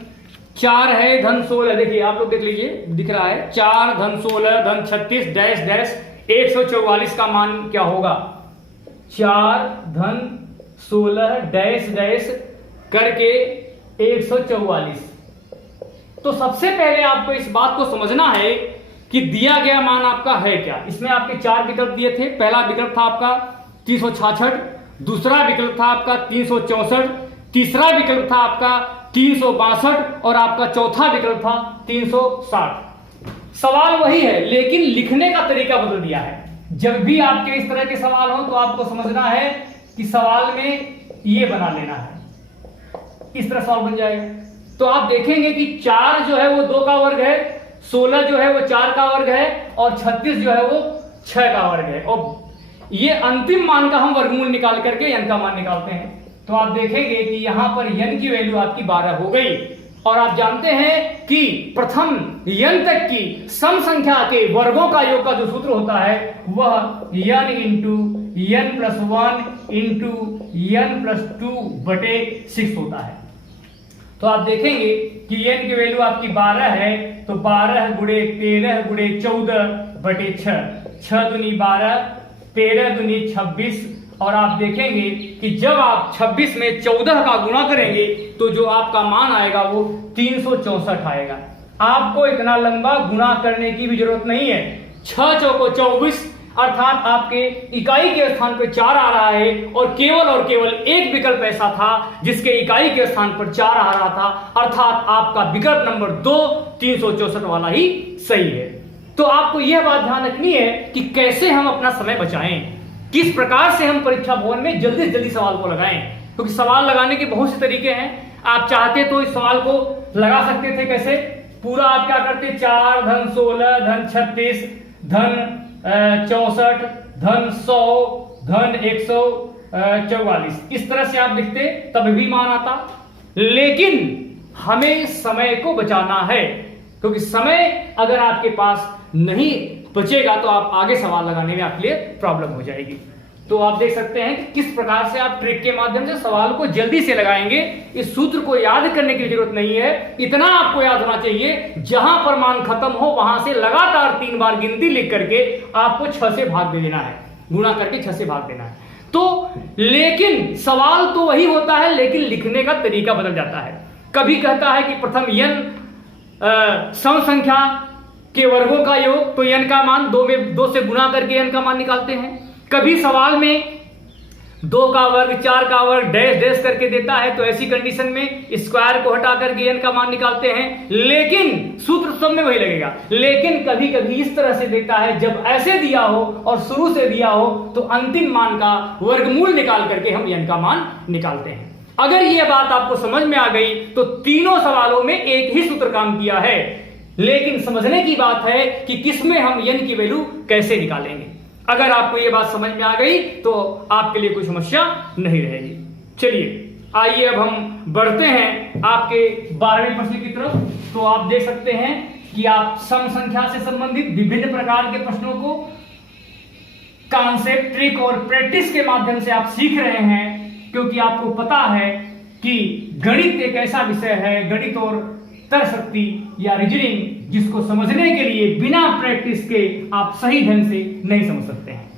4 है धन 16। देखिए आप लोग देख लीजिए, दिख रहा है 4 धन 16 धन 36 डैश डैश 144 का मान क्या होगा। 4 धन 16 डैश डैश करके 144। तो सबसे पहले आपको इस बात को समझना है कि दिया गया मान आपका है क्या। इसमें आपके 4 विकल्प दिए थे। पहला विकल्प था आपका 366, दूसरा विकल्प था आपका 364, तीसरा विकल्प था आपका 362 और आपका चौथा विकल्प था 360। सवाल वही है लेकिन लिखने का तरीका बदल दिया है। जब भी आपके इस तरह के सवाल हो तो आपको समझना है कि सवाल में ये बना लेना है, इस तरह सवाल बन जाएगा। तो आप देखेंगे कि 4 जो है वो 2 का वर्ग है, 16 जो है वो 4 का वर्ग है और 36 जो है वो 6 का वर्ग है। और ये अंतिम मान का हम वर्गमूल निकाल करके n का मान निकालते हैं। तो आप देखेंगे कि यहां पर n की वैल्यू आपकी 12 हो गई। और आप जानते हैं कि प्रथम n तक की सम संख्या के वर्गों का योग का जो सूत्र होता है वह n into n plus 1 into n plus 2 बटे 6 होता है। तो आप देखेंगे कि n की वैल्यू आपकी 12 है, तो 12 गुणे 13 गुणे 14 बटे 6, 6 दूनी 12, 13 दूनी 26। और आप देखेंगे कि जब आप 26 में 14 का गुणा करेंगे तो जो आपका मान आएगा वो 364 आएगा। आपको इतना लंबा गुणा करने की भी जरूरत नहीं है। 6 चौको 24 अर्थात आपके इकाई के स्थान पर 4 आ रहा है और केवल एक विकल्प ऐसा था जिसके इकाई के स्थान पर 4 आ रहा था, अर्थात आपका विकल्प नंबर 2 364 वाला ही सही है। तो आपको यह बात ध्यान रखनी है कि कैसे हम अपना समय बचाएं, किस प्रकार से हम परीक्षा भवन में जल्दी से जल्दी सवाल को लगाएं। क्योंकि सवाल लगाने के बहुत से तरीके हैं। आप चाहते तो इस सवाल को लगा सकते थे कैसे, पूरा आप क्या करते 4 धन 16 धन 36 धन 64 धन 100 धन 144, इस तरह से आप लिखते तब भी मान आता। लेकिन हमें समय को बचाना है, क्योंकि समय अगर आपके पास नहीं बचेगा तो आप आगे सवाल लगाने में आपके लिए प्रॉब्लम हो जाएगी। तो आप देख सकते हैं कि किस प्रकार से आप ट्रिक के माध्यम से सवाल को जल्दी से लगाएंगे। इस सूत्र को याद करने की जरूरत नहीं है, इतना आपको याद होना चाहिए जहां पर मान खत्म हो वहां से लगातार 3 बार गिनती लिख करके आपको 6 से भाग दे देना है, गुणा करके 6 से भाग देना है। तो लेकिन सवाल तो वही होता है लेकिन लिखने का तरीका बदल जाता है। कभी कहता है कि प्रथम n सम संख्या के वर्गों का योग, तो n का मान 2 से गुणा करके n का मान निकालते हैं। कभी सवाल में 2 का वर्ग, 4 का वर्ग डैश डैश करके देता है, तो ऐसी कंडीशन में स्क्वायर को हटा करके n का मान निकालते हैं। लेकिन सूत्र सब में वही लगेगा, लेकिन कभी कभी इस तरह से देता है, जब ऐसे दिया हो और शुरू से दिया हो तो अंतिम मान का वर्गमूल निकाल करके हम n का मान निकालते हैं। अगर यह बात आपको समझ में आ गई तो तीनों सवालों में एक ही सूत्र काम किया है। लेकिन समझने की बात है कि किसमें हम n की वैल्यू कैसे निकालेंगे। अगर आपको यह बात समझ में आ गई तो आपके लिए कोई समस्या नहीं रहेगी। चलिए आइए अब हम बढ़ते हैं आपके 12वें प्रश्न की तरफ। तो आप देख सकते हैं कि आप सम संख्या से संबंधित विभिन्न प्रकार के प्रश्नों को कॉन्सेप्ट, ट्रिक और प्रैक्टिस के माध्यम से आप सीख रहे हैं, क्योंकि आपको पता है कि गणित एक ऐसा विषय है, गणित और तर्क शक्ति या रीजनिंग, जिसको समझने के लिए बिना प्रैक्टिस के आप सही ढंग से नहीं समझ सकते हैं।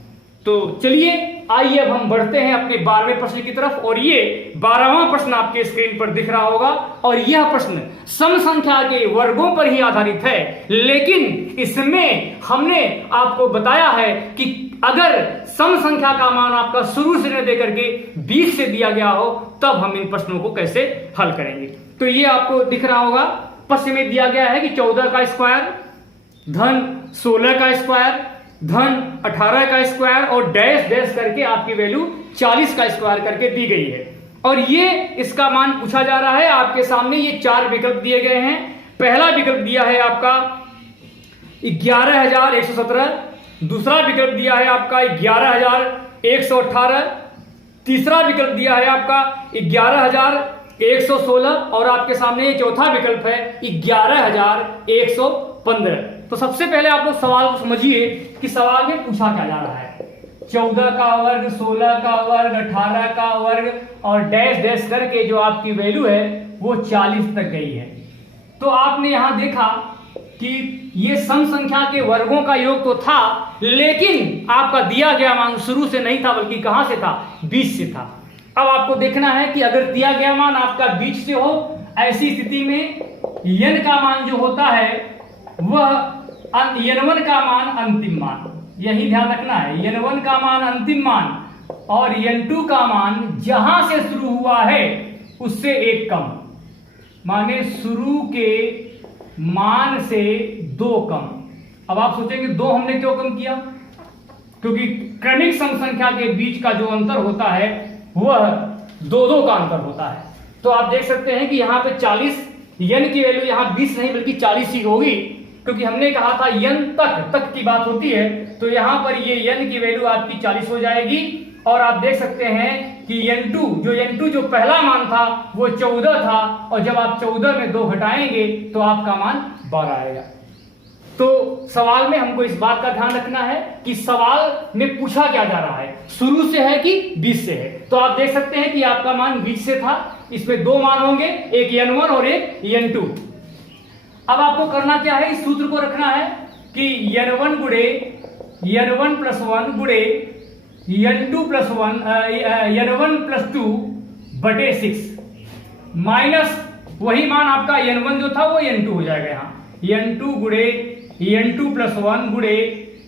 तो चलिए आइए अब हम बढ़ते हैं अपने 12वें प्रश्न की तरफ। और ये 12वां प्रश्न आपके स्क्रीन पर दिख रहा होगा, और यह प्रश्न सम संख्या के वर्गों पर ही आधारित है। लेकिन इसमें हमने आपको बताया है कि अगर सम संख्या का मान आपका शुरू से न देकर के 20 से दिया गया हो, तब हम इन प्रश्नों को कैसे हल करेंगे। तो ये आपको दिख रहा होगा, प्रश्न में दिया गया है कि 14 का स्क्वायर धन 16 का स्क्वायर धन 18 का स्क्वायर और डैश डैश करके आपकी वैल्यू 40 का स्क्वायर करके दी गई है। और ये इसका मान पूछा जा रहा है। आपके सामने ये 4 विकल्प दिए गए हैं। पहला विकल्प दिया है आपका 11,117, दूसरा विकल्प दिया है आपका 11,118, तीसरा विकल्प दिया है आपका 11,116 और आपके सामने ये चौथा विकल्प है 11,115। तो सबसे पहले आप लोग सवाल को समझिए कि सवाल में पूछा क्या जा रहा है। 14 का वर्ग, 16 का वर्ग, 18 का वर्ग और डैश डैश करके जो आपकी वैल्यू है वो 40 तक गई है। तो आपने यहां देखा कि ये सम संख्या के वर्गों का योग तो था, लेकिन आपका दिया गया मान शुरू से नहीं था, बल्कि कहां से था, 20 से था। अब आपको देखना है कि अगर दिया गया मान आपका 20 से हो, ऐसी स्थिति में n का मान जो होता है वह n1 का मान अंतिम मान, यही ध्यान रखना है। n1 का मान अंतिम मान और n2 का मान जहां से शुरू हुआ है उससे एक कम, माने शुरू के मान से 2 कम। अब आप सोचेंगे 2 हमने क्यों कम किया, क्योंकि क्रमिक सम संख्या के बीच का जो अंतर होता है वह 2-2 का अंतर होता है। तो आप देख सकते हैं कि यहाँ पे 40, n की वैल्यू यहाँ 20 नहीं बल्कि 40 ही होगी, क्योंकि हमने कहा था n तक की बात होती है। तो यहाँ पर ये n की वैल्यू आपकी 40 हो जाएगी। और आप देख सकते हैं कि n2 जो पहला मान था वो 14 था, और जब आप 14 में 2 घटाएंगे तो आपका मान 12 आएगा। तो सवाल में हमको इस बात का ध्यान रखना है कि सवाल में पूछा क्या जा रहा है, शुरू से है कि 20 से है। तो आप देख सकते हैं कि आपका मान 20 से था, इसमें 2 मान होंगे, एक n1 और एक n2। अब आपको करना क्या है, इस सूत्र को रखना है कि n1 गुणे n1 प्लस 1 गुणे n2 प्लस 1 n1 प्लस 2 बटे 6 माइनस वही मान आपका n1 जो था वो n2 हो जाएगा। यहाँ n2 गुणे n2 प्लस 1 गुणे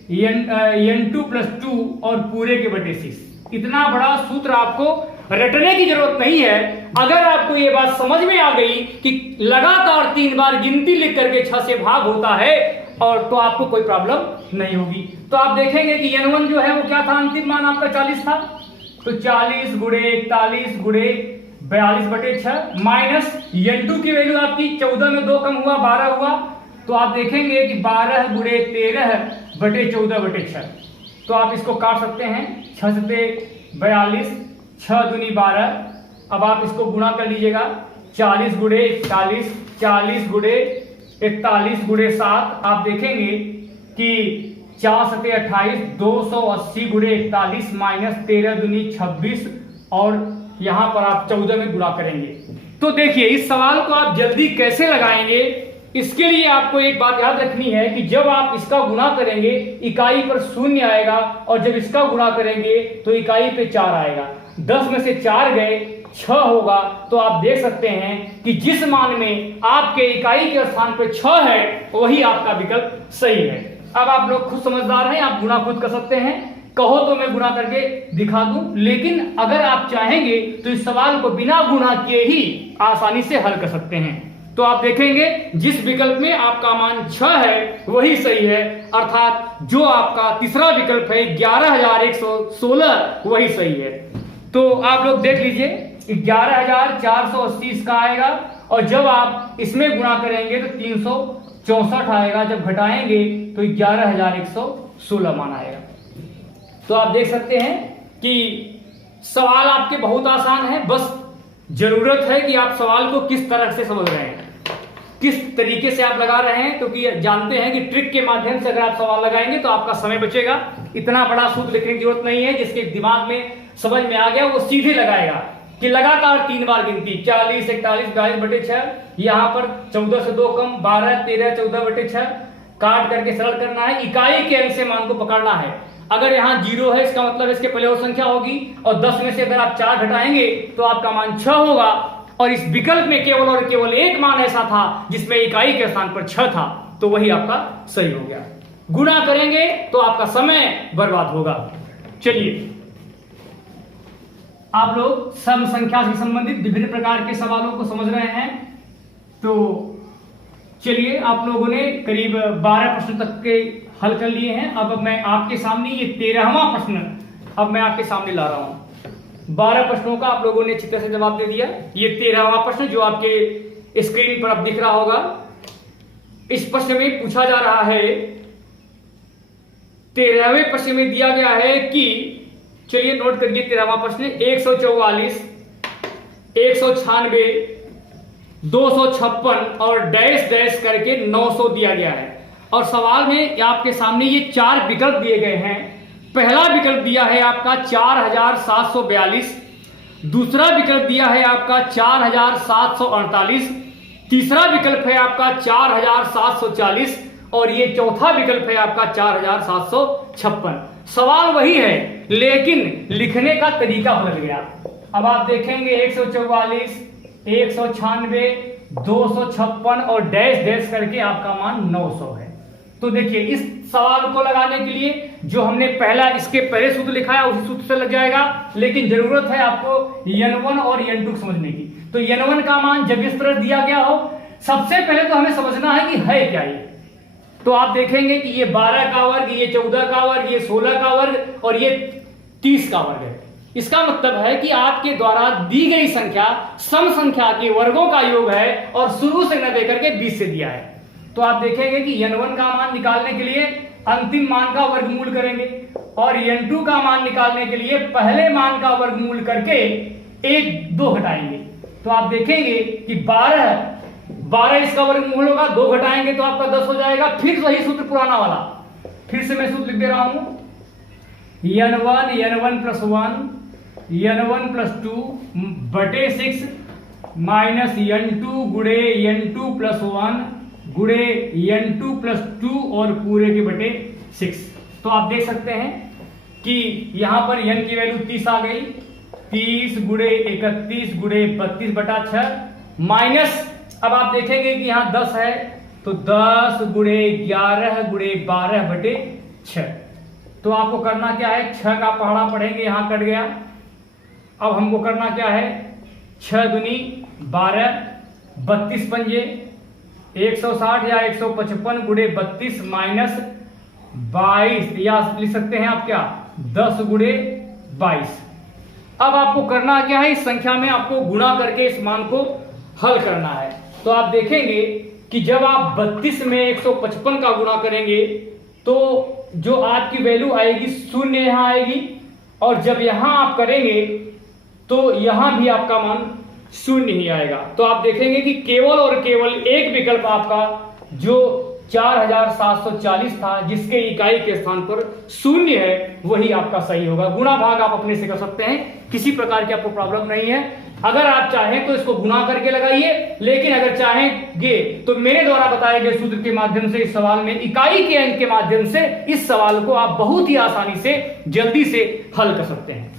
n2 प्लस 2 और पूरे के बटे 6। इतना बड़ा सूत्र आपको रटने की जरूरत नहीं है। अगर आपको ये बात समझ में आ गई कि लगातार 3 बार गिनती लिख करके 6 से भाग होता है, और तो आपको कोई प्रॉब्लम नहीं होगी। तो आप देखेंगे कि n1 जो है वो क्या था, अंतिम मान आपका 40 था। तो 40 गुणे 41 गुणे 42 बटे 6 माइनस n2 की वैल्यू आपकी 14 में 2 कम हुआ 12 हुआ। तो आप देखेंगे कि 12 गुणे 13 बटे 14 बटे 6। तो आप इसको काट सकते हैं, 6 से 42, 6 दूनी 12। अब आप इसको गुणा कर लीजिएगा, 40 गुणे 41, 40 गुणे 41 गुणे 7। आप देखेंगे कि 4 सते 28, 280 गुणे 41 माइनस 13 दूनी 26, और यहां पर आप 14 में गुणा करेंगे। तो देखिए इस सवाल को आप जल्दी कैसे लगाएंगे, इसके लिए आपको एक बात याद रखनी है कि जब आप इसका गुणा करेंगे इकाई पर 0 आएगा, और जब इसका गुणा करेंगे तो इकाई पे 4 आएगा। 10 में से 4 गए, 6 होगा। तो आप देख सकते हैं कि जिस मान में आपके इकाई के स्थान पे 6 है वही आपका विकल्प सही है। अब आप लोग खुद समझदार हैं, आप गुणा खुद कर सकते हैं। कहो तो मैं गुणा करके दिखा दूं, लेकिन अगर आप चाहेंगे तो इस सवाल को बिना गुणा किए ही आसानी से हल कर सकते हैं। तो आप देखेंगे जिस विकल्प में आपका मान 6 है वही सही है, अर्थात जो आपका तीसरा विकल्प है 11,116 वही सही है। तो आप लोग देख लीजिए 11,480 इसका आएगा, और जब आप इसमें गुणा करेंगे तो 364 आएगा, जब घटाएंगे तो 11,116 मान आएगा। तो आप देख सकते हैं कि सवाल आपके बहुत आसान है, बस जरूरत है कि आप सवाल को किस तरह से समझ रहे हैं, किस तरीके से आप लगा रहे हैं, क्योंकि जानते हैं कि ट्रिक के माध्यम से अगर आप सवाल लगाएंगे तो आपका समय बचेगा। इतना बड़ा सूत्र लिखने की जरूरत नहीं है, जिसके दिमाग में समझ में आ गया वो सीधे लगाएगा कि लगातार 3 बार गिनती 40, 41, 42/6, यहाँ पर 14 से 2 कम 12, 13, 14/6 काट करके सरल करना है। इकाई के अंक से मान को पकड़ना है। अगर यहाँ 0 है इसका मतलब इसके पहले और संख्या होगी, और 10 में से अगर आप 4 घटाएंगे तो आपका मान 6 होगा। और इस विकल्प में केवल और केवल एक मान ऐसा था जिसमें इकाई के स्थान पर 6 था, तो वही आपका सही हो गया। गुणा करेंगे तो आपका समय बर्बाद होगा। चलिए, आप लोग सम संख्या से संबंधित विभिन्न प्रकार के सवालों को समझ रहे हैं। तो चलिए, आप लोगों ने करीब 12 प्रश्न तक के हल कर लिए हैं। अब मैं आपके सामने ये 13वां प्रश्न अब मैं आपके सामने ला रहा हूं। 12 प्रश्नों का आप लोगों ने अच्छी तरह से जवाब दे दिया। ये 13वां प्रश्न जो आपके स्क्रीन पर अब दिख रहा होगा, इस प्रश्न में पूछा जा रहा है, 13वें प्रश्न में दिया गया है कि, चलिए नोट करिए 13वां प्रश्न, 144, 196, 256 और डैश डैश करके 900 दिया गया है। और सवाल में आपके सामने ये 4 विकल्प दिए गए हैं। पहला विकल्प दिया है आपका 4,742, दूसरा विकल्प दिया है आपका 4,748, तीसरा विकल्प है आपका 4,740 और ये चौथा विकल्प है आपका 4,756। सवाल वही है, लेकिन लिखने का तरीका बदल गया। अब आप देखेंगे 144, 196, 256 और डैश डैश करके आपका मान 900 है। तो देखिए, इस सवाल को लगाने के लिए जो हमने पहला इसके पहले सूत्र लिखा है उसी सूत्र से लग जाएगा, लेकिन जरूरत है आपको n1 और n2 समझने की। तो n1 का मान जब इस तरह दिया गया हो, सबसे पहले तो हमें समझना है कि है क्या ये। तो आप देखेंगे कि ये 12 का वर्ग, ये 14 का वर्ग, ये 16 का वर्ग और ये 30 का वर्ग है। इसका मतलब है कि आपके द्वारा दी गई संख्या सम संख्या के वर्गों का योग है और शुरू से न देकर के 20 से दिया है। तो आप देखेंगे कि n1 का मान निकालने के लिए अंतिम मान का वर्गमूल करेंगे और n2 का मान निकालने के लिए पहले मान का वर्गमूल करके 1, 2 घटाएंगे। तो आप देखेंगे कि 12 इसका वर्गमूल होगा, 2 घटाएंगे तो आपका 10 हो जाएगा। फिर वही सूत्र पुराना वाला, फिर से मैं सूत्र लिख दे रहा हूं, n1 प्लस 1, n1 प्लस 2 बटे 6 माइनस n2 गुणे n2 प्लस 1 गुणे n2 प्लस 2 और पूरे के बटे 6। तो आप देख सकते हैं कि यहां पर n की वैल्यू 30 आ गई, 30 गुणे 31 गुणे 32/6 माइनस, अब आप देखेंगे कि यहां 10 है तो 10 गुणे 11 गुणे 12/6। तो आपको करना क्या है, 6 का पहाड़ा पढ़ेंगे, यहां कट गया। अब हमको करना क्या है, 6 दूनी 12, 32 पंजे 160 या 155 गुणे 32 माइनस 22, या लिख सकते हैं आप क्या 10 गुणे 22। अब आपको करना क्या है, इस संख्या में आपको गुणा करके इस मान को हल करना है। तो आप देखेंगे कि जब आप 32 में 155 का गुणा करेंगे तो जो आपकी वैल्यू आएगी 0 यहां आएगी, और जब यहां आप करेंगे तो यहां भी आपका मान 0 ही आएगा। तो आप देखेंगे कि केवल और केवल एक विकल्प आपका जो 4,740 था, जिसके इकाई के स्थान पर 0 है, वही आपका सही होगा। गुणा भाग आप अपने से कर सकते हैं, किसी प्रकार की आपको प्रॉब्लम नहीं है। अगर आप चाहें तो इसको गुणा करके लगाइए, लेकिन अगर चाहेंगे तो मेरे द्वारा बताए गए सूत्र के माध्यम से इस सवाल में इकाई के अंक के माध्यम से इस सवाल को आप बहुत ही आसानी से जल्दी से हल कर सकते हैं।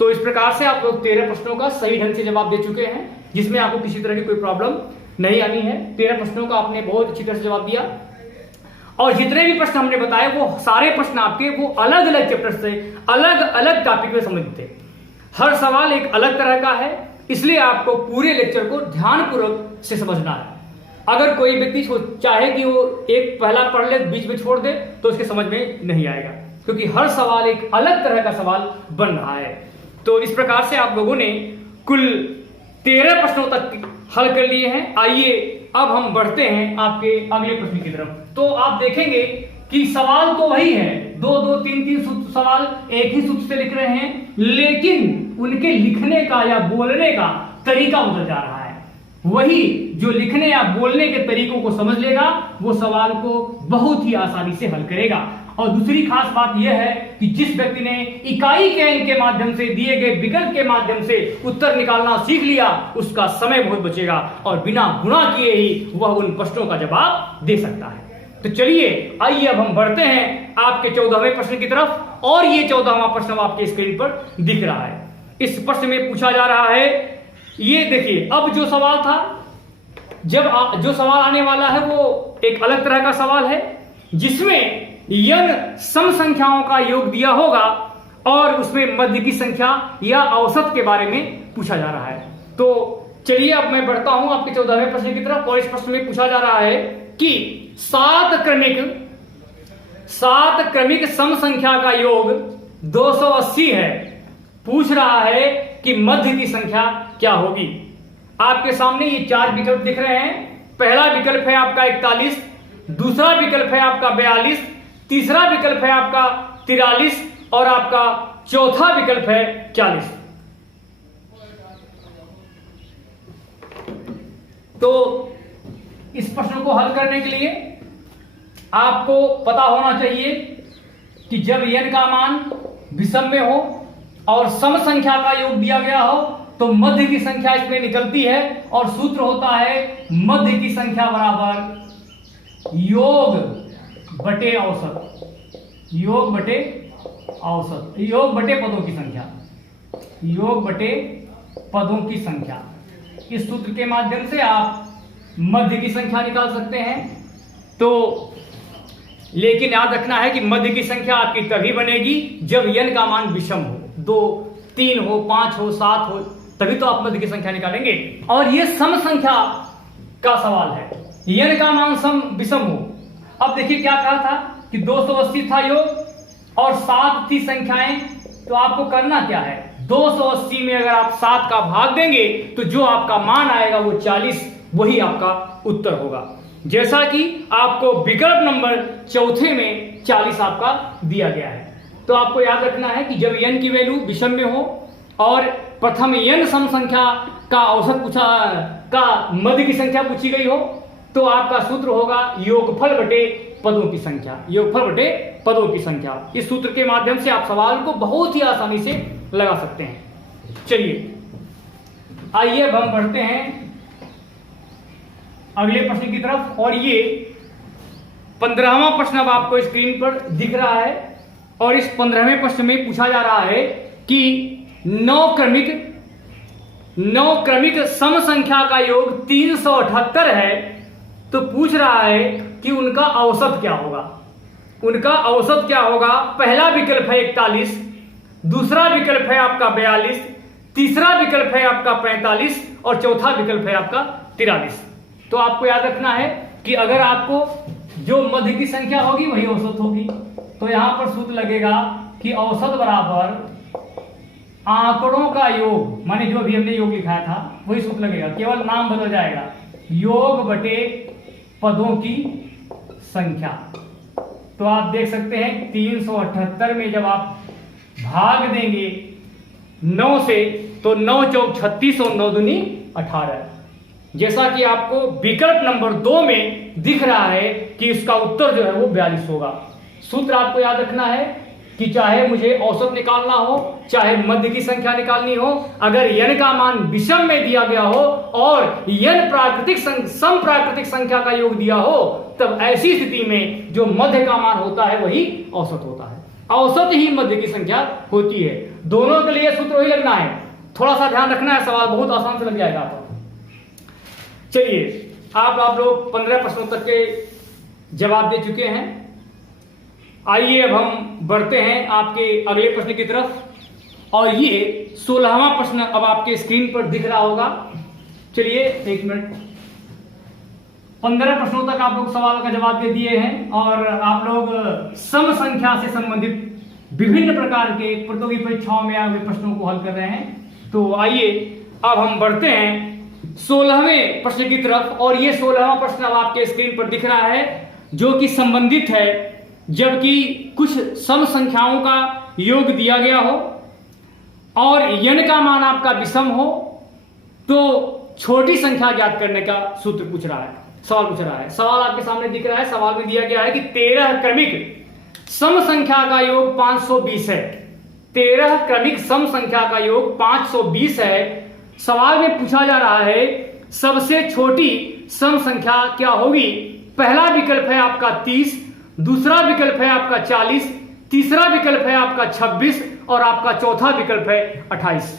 तो इस प्रकार से आप लोग 13 प्रश्नों का सही ढंग से जवाब दे चुके हैं, जिसमें आपको किसी तरह की कोई प्रॉब्लम नहीं आनी है। 13 प्रश्नों का आपने बहुत अच्छी तरह से जवाब दिया। और जितने भी प्रश्न हमने बताए वो सारे प्रश्न आपके वो अलग अलग चैप्टर से अलग अलग टॉपिक में संबंधित थे। हर सवाल एक अलग तरह का है, इसलिए आपको पूरे लेक्चर को ध्यानपूर्वक से समझना है। अगर कोई व्यक्ति चाहे कि वो एक पहला पढ़ ले बीच में छोड़ दे तो उसके समझ में नहीं आएगा, क्योंकि हर सवाल एक अलग तरह का सवाल बन रहा है। तो इस प्रकार से आप लोगों ने कुल 13 प्रश्नों तक हल कर लिए हैं। आइए अब हम बढ़ते हैं आपके अगले प्रश्न की तरफ। तो आप देखेंगे कि सवाल तो वही है, 2-2, 3-3 सवाल एक ही सूत्र से लिख रहे हैं, लेकिन उनके लिखने का या बोलने का तरीका बदल जा रहा है। वही जो लिखने या बोलने के तरीकों को समझ लेगा वो सवाल को बहुत ही आसानी से हल करेगा। और दूसरी खास बात यह है कि जिस व्यक्ति ने इकाई कैन के माध्यम से दिए गए विकल्प के माध्यम से उत्तर निकालना सीख लिया उसका समय बहुत बचेगा और बिना गुणा किए ही वह उन प्रश्नों का जवाब दे सकता है। तो चलिए आइए अब हम बढ़ते हैं आपके 14वें प्रश्न की तरफ। और ये 14वां प्रश्न आपके स्क्रीन पर दिख रहा है। इस प्रश्न में पूछा जा रहा है, ये देखिए, अब जो सवाल था, जो सवाल आने वाला है वो एक अलग तरह का सवाल है जिसमें n सम संख्याओं का योग दिया होगा और उसमें मध्य की संख्या या औसत के बारे में पूछा जा रहा है। तो चलिए अब मैं बढ़ता हूं आपके 14वें प्रश्न की तरफ। और इस प्रश्न में पूछा जा रहा है कि 7 क्रमिक सम संख्या का योग 280 है। पूछ रहा है कि मध्य की संख्या क्या होगी। आपके सामने ये 4 विकल्प दिख रहे हैं। पहला विकल्प है आपका 41, दूसरा विकल्प है आपका 42, तीसरा विकल्प है आपका 43 और आपका चौथा विकल्प है 40। तो इस प्रश्न को हल करने के लिए आपको पता होना चाहिए कि जब n का मान विषम हो और सम संख्या का योग दिया गया हो तो मध्य की संख्या इसमें निकलती है और सूत्र होता है मध्य की संख्या बराबर योग बटे औसत, योग बटे औसत, योग बटे पदों की संख्या, योग बटे पदों की संख्या। इस सूत्र के माध्यम से आप मध्य की संख्या निकाल सकते हैं। तो लेकिन याद रखना है कि मध्य की संख्या आपकी तभी बनेगी जब n का मान विषम हो, 2, 3 हो, 5 हो, 7 हो, तभी तो आप मध्य की संख्या निकालेंगे। और यह सम संख्या का सवाल है, n का मान सम विषम हो। अब देखिए क्या कहा था कि 280 था योग और 7 थी संख्याएं। तो आपको करना क्या है, 280 में अगर आप 7 का भाग देंगे तो जो आपका मान आएगा वो 40, वही आपका उत्तर होगा। जैसा कि आपको विकल्प नंबर 4 में 40 आपका दिया गया है। तो आपको याद रखना है कि जब n की वैल्यू विषम में हो और प्रथम n सम संख्या का औसत पूछा का मध्य की संख्या पूछी गई हो तो आपका सूत्र होगा योगफल बटे पदों की संख्या, योगफल बटे पदों की संख्या। इस सूत्र के माध्यम से आप सवाल को बहुत ही आसानी से लगा सकते हैं। चलिए आइए अब हम बढ़ते हैं अगले प्रश्न की तरफ। और ये 15वां प्रश्न अब आपको स्क्रीन पर दिख रहा है। और इस 15वें प्रश्न में पूछा जा रहा है कि 9 क्रमिक सम संख्या का योग 378 है। तो पूछ रहा है कि उनका औसत क्या होगा। उनका औसत क्या होगा। पहला विकल्प है 41, दूसरा विकल्प है आपका 42, तीसरा विकल्प है आपका 45 और चौथा विकल्प है आपका 43। तो आपको याद रखना है कि अगर आपको जो मध्य की संख्या होगी वही औसत होगी। तो यहां पर सूत्र लगेगा कि औसत बराबर आंकड़ों का योग, माने जो भी हमने योग लिखाया था वही सूत्र लगेगा, केवल नाम बदल जाएगा, योग बटे पदों की संख्या। तो आप देख सकते हैं 378 में जब आप भाग देंगे 9 से तो 9 चौक 36 और 9 दूनी 18। जैसा कि आपको विकल्प नंबर 2 में दिख रहा है कि इसका उत्तर जो है वो 42 होगा। सूत्र आपको याद रखना है कि चाहे मुझे औसत निकालना हो चाहे मध्य की संख्या निकालनी हो, अगर n का मान विषम में दिया गया हो और n सम प्राकृतिक संख्या का योग दिया हो तब ऐसी स्थिति में जो मध्य का मान होता है वही औसत होता है। औसत ही मध्य की संख्या होती है। दोनों के लिए सूत्र वही लगना है। थोड़ा सा ध्यान रखना है, सवाल बहुत आसान से लग जाएगा आपको। चलिए आप लोग 15 प्रश्नों तक के जवाब दे चुके हैं। आइए अब हम बढ़ते हैं आपके अगले प्रश्न की तरफ और ये 16वां प्रश्न अब आपके स्क्रीन पर दिख रहा होगा। चलिए एक मिनट। 15 प्रश्नों तक आप लोग सवाल का जवाब दे दिए हैं और आप लोग सम संख्या से संबंधित विभिन्न प्रकार के प्रतियोगी परीक्षाओं में आए हुए प्रश्नों को हल कर रहे हैं। तो आइए अब हम बढ़ते हैं 16वें प्रश्न की तरफ और ये 16वां प्रश्न अब आपके स्क्रीन पर दिख रहा है जो कि संबंधित है जबकि कुछ सम संख्याओं का योग दिया गया हो और n का मान आपका विषम हो तो छोटी संख्या ज्ञात करने का सूत्र पूछ रहा है, सवाल पूछ रहा है। सवाल आपके सामने दिख रहा है। सवाल में दिया गया है कि 13 क्रमिक सम संख्या का योग 520 है। 13 क्रमिक सम संख्या का योग 520 है। सवाल में पूछा जा रहा है सबसे छोटी सम संख्या क्या होगी। पहला विकल्प है आपका 30, दूसरा विकल्प है आपका 40, तीसरा विकल्प है आपका 26 और आपका चौथा विकल्प है 28।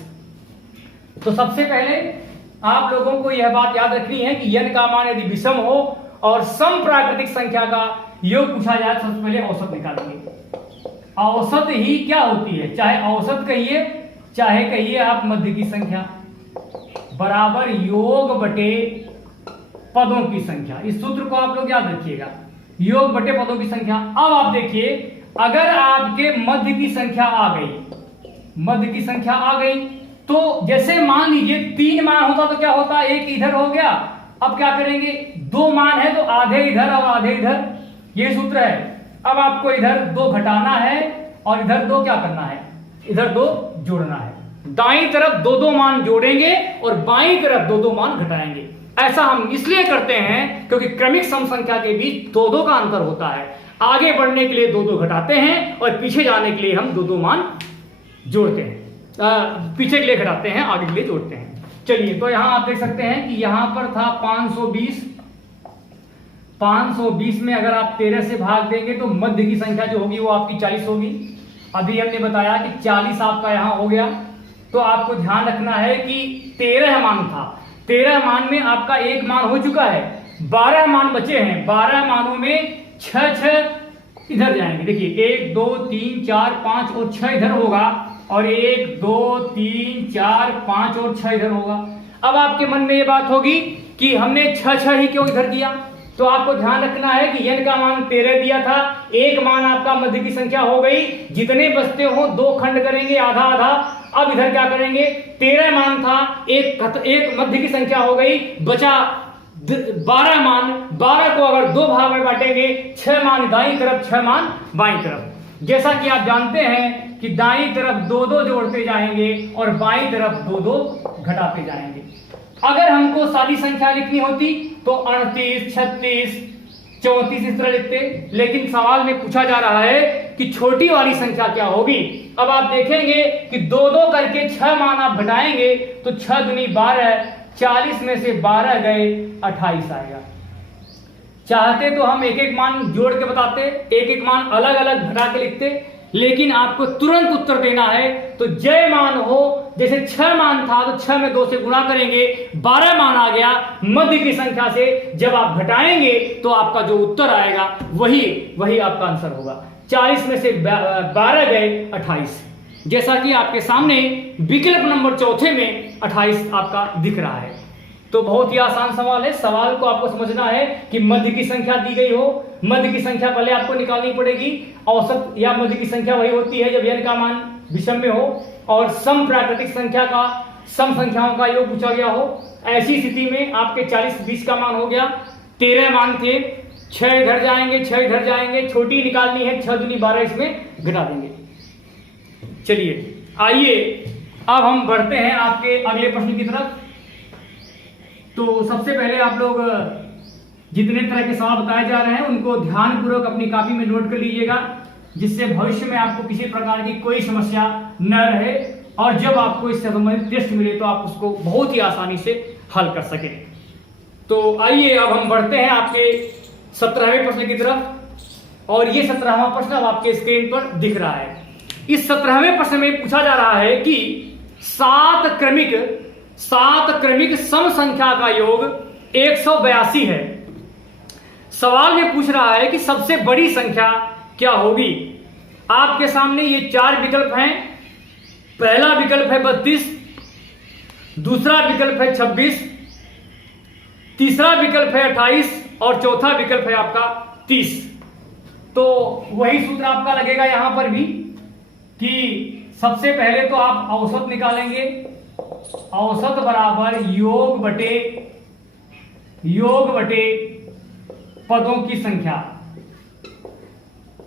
तो सबसे पहले आप लोगों को यह बात याद रखनी है कि n का मान यदि विषम हो और सम प्राकृतिक संख्या का योग पूछा जाए सबसे पहले औसत निकालेंगे। औसत ही क्या होती है, चाहे औसत कहिए चाहे कहिए आप मध्य की संख्या बराबर योग बटे पदों की संख्या। इस सूत्र को आप लोग याद रखिएगा, योग बटे पदों की संख्या। अब आप देखिए अगर आपके मध्य की संख्या आ गई, मध्य की संख्या आ गई तो जैसे मान लीजिए 3 मान होता तो क्या होता, एक इधर हो गया। अब क्या करेंगे, 2 मान है तो आधे इधर और आधे इधर, ये सूत्र है। अब आपको इधर 2 घटाना है और इधर 2 क्या करना है, इधर 2 जोड़ना है। दाईं तरफ 2 मान जोड़ेंगे और बाईं तरफ 2 मान घटाएंगे। ऐसा हम इसलिए करते हैं क्योंकि क्रमिक सम संख्या के बीच 2 का अंतर होता है। आगे बढ़ने के लिए 2 घटाते हैं और पीछे जाने के लिए हम 2 मान जोड़ते हैं। पीछे के लिए घटाते हैं, आगे के लिए जोड़ते हैं। चलिए तो यहां आप देख सकते हैं कि यहां पर था 520। 520 में अगर आप 13 से भाग देंगे तो मध्य की संख्या जो होगी वो आपकी 40 होगी। अभी हमने बताया कि 40 आपका यहां हो गया। तो आपको ध्यान रखना है कि 13 मान था, 13 मान में आपका एक मान हो चुका है, 12 मान बचे हैं। 12 मानों में 6 इधर जाएंगे। देखिए 1 2 3 4 5 और 6 इधर होगा और 1 2 3 4 5 और 6 इधर होगा। अब आपके मन में ये बात होगी कि हमने 6 ही क्यों इधर दिया। तो आपको ध्यान रखना है कि n का मान 13 दिया था, एक मान आपका मध्य की संख्या हो गई। जितने बचते हो 2 खंड करेंगे, आधा आधा। अब इधर क्या करेंगे, 13 मान था, एक मध्य की संख्या हो गई, बचा 12 मान। 12 को अगर 2 भाग में बांटेंगे, 6 मान दाईं तरफ 6 मान बाईं तरफ। जैसा कि आप जानते हैं कि दाईं तरफ 2 जोड़ते जाएंगे और बाईं तरफ 2 घटाते जाएंगे। अगर हमको सारी संख्या लिखनी होती तो 38 36 34 इस तरह लिखते, लेकिन सवाल में पूछा जा रहा है कि छोटी वाली संख्या क्या होगी। अब आप देखेंगे कि 2 करके 6 मान आप घटाएंगे तो 6 दूनी 12, 40 में से 12 गए 28 आएगा। चाहते तो हम एक एक मान जोड़ के बताते, एक एक मान अलग अलग घटा के लिखते, लेकिन आपको तुरंत उत्तर देना है तो जय मान हो। जैसे 6 मान था तो 6 में 2 से गुणा करेंगे, 12 मान आ गया मध्य की संख्या से। जब आप घटाएंगे तो आपका जो उत्तर आएगा वही आपका आंसर होगा। 40 में से 12 गए 28, जैसा कि आपके सामने विकल्प नंबर 4 में 28 आपका दिख रहा है। तो बहुत ही आसान सवाल है। सवाल को आपको समझना है कि मध्य की संख्या दी गई हो, मध्य की संख्या पहले आपको निकालनी पड़ेगी। औसत या मध्य की संख्या वही होती है जब n का मान विषम में हो और सम प्राकृतिक संख्या का सम संख्याओं का योग पूछा गया हो। ऐसी स्थिति में आपके 40 20 का मान हो गया। 13 मान थे, 6 इधर जाएंगे 6 इधर जाएंगे, छोटी निकालनी है 6 दूनी 12, इसमें घटा देंगे। चलिए आइए अब हम बढ़ते हैं आपके अगले प्रश्न की तरफ। तो सबसे पहले आप लोग जितने तरह के सवाल बताए जा रहे हैं उनको ध्यानपूर्वक अपनी कॉपी में नोट कर लीजिएगा, जिससे भविष्य में आपको किसी प्रकार की कोई समस्या न रहे और जब आपको इससे संबंधित टेस्ट मिले तो आप उसको बहुत ही आसानी से हल कर सकें। तो आइए अब हम बढ़ते हैं आपके 17वें प्रश्न की तरफ और ये 17वां प्रश्न अब आपके स्क्रीन पर दिख रहा है। इस 17वें प्रश्न में पूछा जा रहा है कि 7 क्रमिक सम संख्या का योग 182 है। सवाल में पूछ रहा है कि सबसे बड़ी संख्या क्या होगी। आपके सामने ये 4 विकल्प हैं। पहला विकल्प है 32, दूसरा विकल्प है 26, तीसरा विकल्प है 28 और चौथा विकल्प है आपका 30। तो वही सूत्र आपका लगेगा यहां पर भी कि सबसे पहले तो आप औसत निकालेंगे। औसत बराबर योग बटे पदों की संख्या।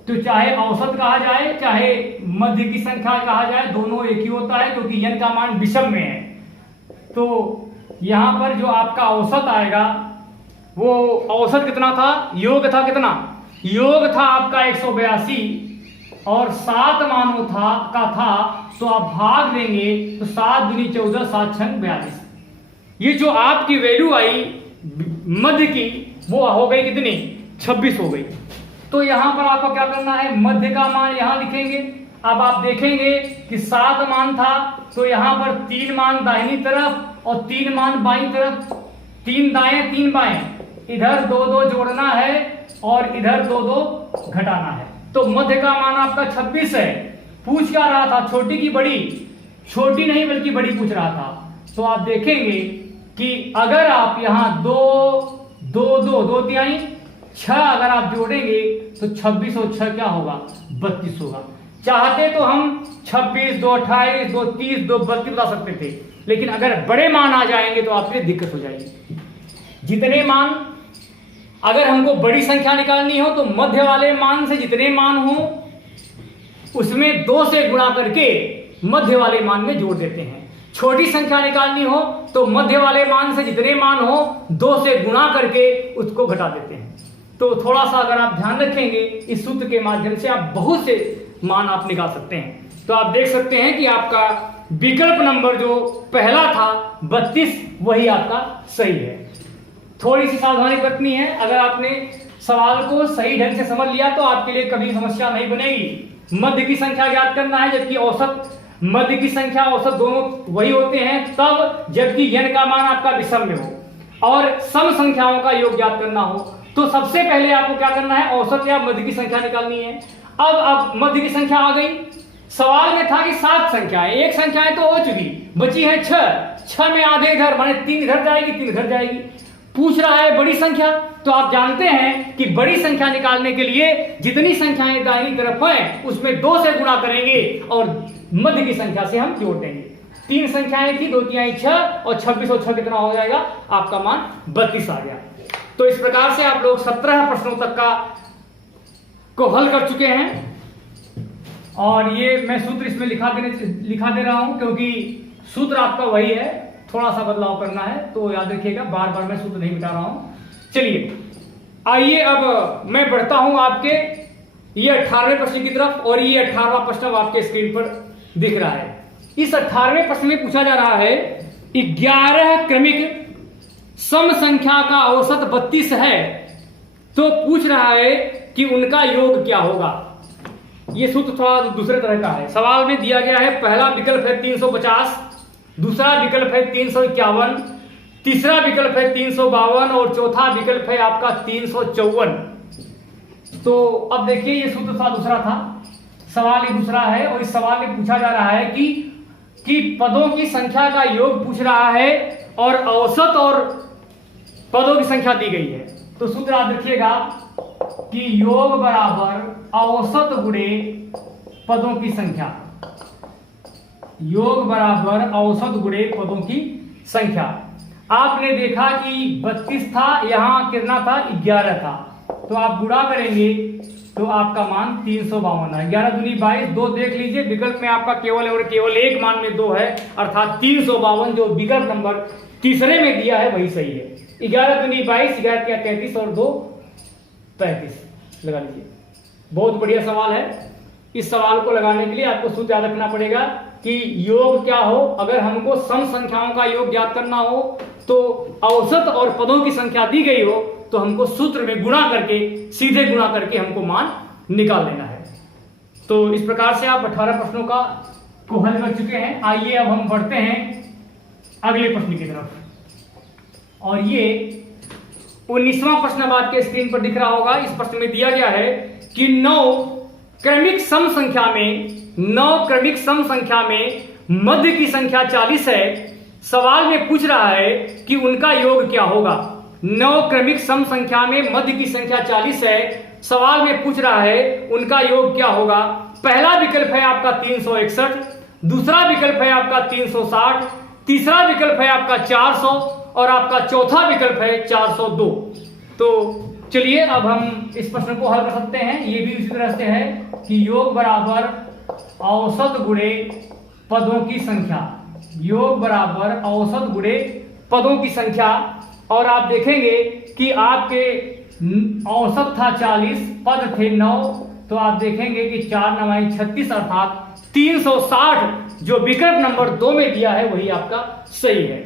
तो चाहे औसत कहा जाए चाहे मध्य की संख्या कहा जाए, दोनों एक ही होता है क्योंकि n का मान विषम में है। तो यहां पर जो आपका औसत आएगा वो औसत कितना था, योग था कितना, योग था आपका 182 और 7 मानों का था। तो आप भाग देंगे तो 7 दूनी 14, 7 छंग 42। ये जो आपकी वैल्यू आई मध्य की वो हो गई कितनी, 26 हो गई। तो यहां पर आपको क्या करना है, मध्य का मान यहां लिखेंगे। अब आप देखेंगे कि 7 मान था तो यहां पर 3 मान दाहिनी तरफ और 3 मान बाईं तरफ, 3 दाएं 3 बाएं, इधर 2 जोड़ना है और इधर 2 घटाना है। तो मध्य का मान आपका 26 है। पूछ क्या रहा था, छोटी की बड़ी, छोटी नहीं बल्कि बड़ी पूछ रहा था। तो आप देखेंगे कि अगर आप यहां 2 तिहाई 6 अगर आप जोड़ेंगे तो 26 और 6 क्या होगा, 32 होगा। चाहते तो हम 26, 2 28, 2 30, 2 32 बता सकते थे, लेकिन अगर बड़े मान आ जाएंगे तो आपके लिए दिक्कत हो जाएगी। जितने मान, अगर हमको बड़ी संख्या निकालनी हो तो मध्य वाले मान से जितने मान हो उसमें 2 से गुणा करके मध्य वाले मान में जोड़ देते हैं। छोटी संख्या निकालनी हो तो मध्य वाले मान से जितने मान हो 2 से गुणा करके उसको घटा देते हैं। तो थोड़ा सा अगर आप ध्यान रखेंगे इस सूत्र के माध्यम से आप बहुत से मान आप निकाल सकते हैं। तो आप देख सकते हैं कि आपका विकल्प नंबर जो पहला था 32 वही आपका सही है। थोड़ी सी सावधानी बरतनी है। अगर आपने सवाल को सही ढंग से समझ लिया तो आपके लिए कभी समस्या नहीं बनेगी। मध्य की संख्या ज्ञात करना है, जबकि औसत, मध्य की संख्या औसत दोनों वही होते हैं तब जबकि n का मान आपका विषम में हो और सम संख्याओं का योग ज्ञात करना हो। तो सबसे पहले आपको क्या करना है, औसत या मध्य की संख्या निकालनी है। अब मध्य की संख्या आ गई। सवाल में था कि 7 संख्याएं, एक संख्याएं तो हो चुकी, बची है 6 में आधे इधर माने 3 इधर जाएगी 3 इधर जाएगी। पूछ रहा है बड़ी संख्या, तो आप जानते हैं कि बड़ी संख्या निकालने के लिए जितनी संख्याएं दाहिनी तरफ हैं उसमें 2 से गुणा करेंगे और मध्य की संख्या से हम जोड़ देंगे। 3 संख्याएं थी, 2 तिहाई 6 और 26 और 6 कितना हो जाएगा, आपका मान 32 आ गया। तो इस प्रकार से आप लोग 17 प्रश्नों तक को हल कर चुके हैं और ये मैं सूत्र इसमें लिखा दे रहा हूं क्योंकि सूत्र आपका वही है, थोड़ा सा बदलाव करना है तो याद रखिएगा, बार बार मैं सूत्र नहीं मिटा रहा हूं। चलिए आइए अब मैं बढ़ता हूं आपके ये 18वें प्रश्न की तरफ और ये 18वां प्रश्न आपके स्क्रीन पर दिख रहा है। इस 18वें प्रश्न में पूछा जा रहा है 11 क्रमिक सम संख्या का औसत 32 है तो पूछ रहा है कि उनका योग क्या होगा। ये सूत्र थोड़ा दूसरे तरह का है। सवाल में दिया गया है पहला विकल्प है 350, दूसरा विकल्प है 351, तीसरा विकल्प है 352 और चौथा विकल्प है आपका 354। तो अब देखिए ये सूत्र थोड़ा दूसरा था, सवाल ही दूसरा है और इस सवाल में पूछा जा रहा है कि पदों की संख्या का योग पूछ रहा है और औसत और पदों की संख्या दी गई है। तो सूत्र याद रखिएगा कि योग बराबर औसत गुणे पदों की संख्या, योग बराबर औसत गुणे पदों की संख्या। आपने देखा कि 32 था, यहां कितना था 11 था, तो आप गुणा करेंगे तो आपका मान 352 है। 11 दूनी 22, 2 देख लीजिए विकल्प में आपका केवल और केवल एक मान में 2 है, अर्थात 352 जो विकल्प नंबर तीसरे में दिया है वही सही है। 11 दूनी 22, 11 क्या 33 और 2 35 लगा लीजिए। बहुत बढ़िया सवाल है। इस सवाल को लगाने के लिए आपको सूत्र याद रखना पड़ेगा कि योग क्या हो। अगर हमको सम संख्याओं का योग ज्ञात करना हो तो औसत और पदों की संख्या दी गई हो तो हमको सूत्र में गुणा करके, सीधे गुणा करके हमको मान निकाल लेना है। तो इस प्रकार से आप 18 प्रश्नों को हल कर चुके हैं। आइए अब हम बढ़ते हैं अगले प्रश्न की तरफ और ये 19वां प्रश्न अब आपके स्क्रीन पर दिख रहा होगा। इस प्रश्न में दिया गया है कि 9 क्रमिक सम संख्या में मध्य की संख्या 40 है। सवाल में पूछ रहा है कि उनका योग क्या होगा। 9 क्रमिक सम संख्या में मध्य की संख्या 40 है। सवाल में पूछ रहा है उनका योग क्या होगा। पहला विकल्प है आपका 361, दूसरा विकल्प है आपका 360, तीसरा विकल्प है आपका 400 और आपका चौथा विकल्प है 402। तो चलिए अब हम इस प्रश्न को हल कर सकते हैं। ये भी उसी तरह से है कि योग बराबर औसत गुणे पदों की संख्या, योग बराबर औसत गुणे पदों की संख्या। और आप देखेंगे कि आपके औसत था 40, पद थे 9, तो आप देखेंगे कि 4 9 36 अर्थात 360 जो विकल्प नंबर 2 में दिया है वही आपका सही है।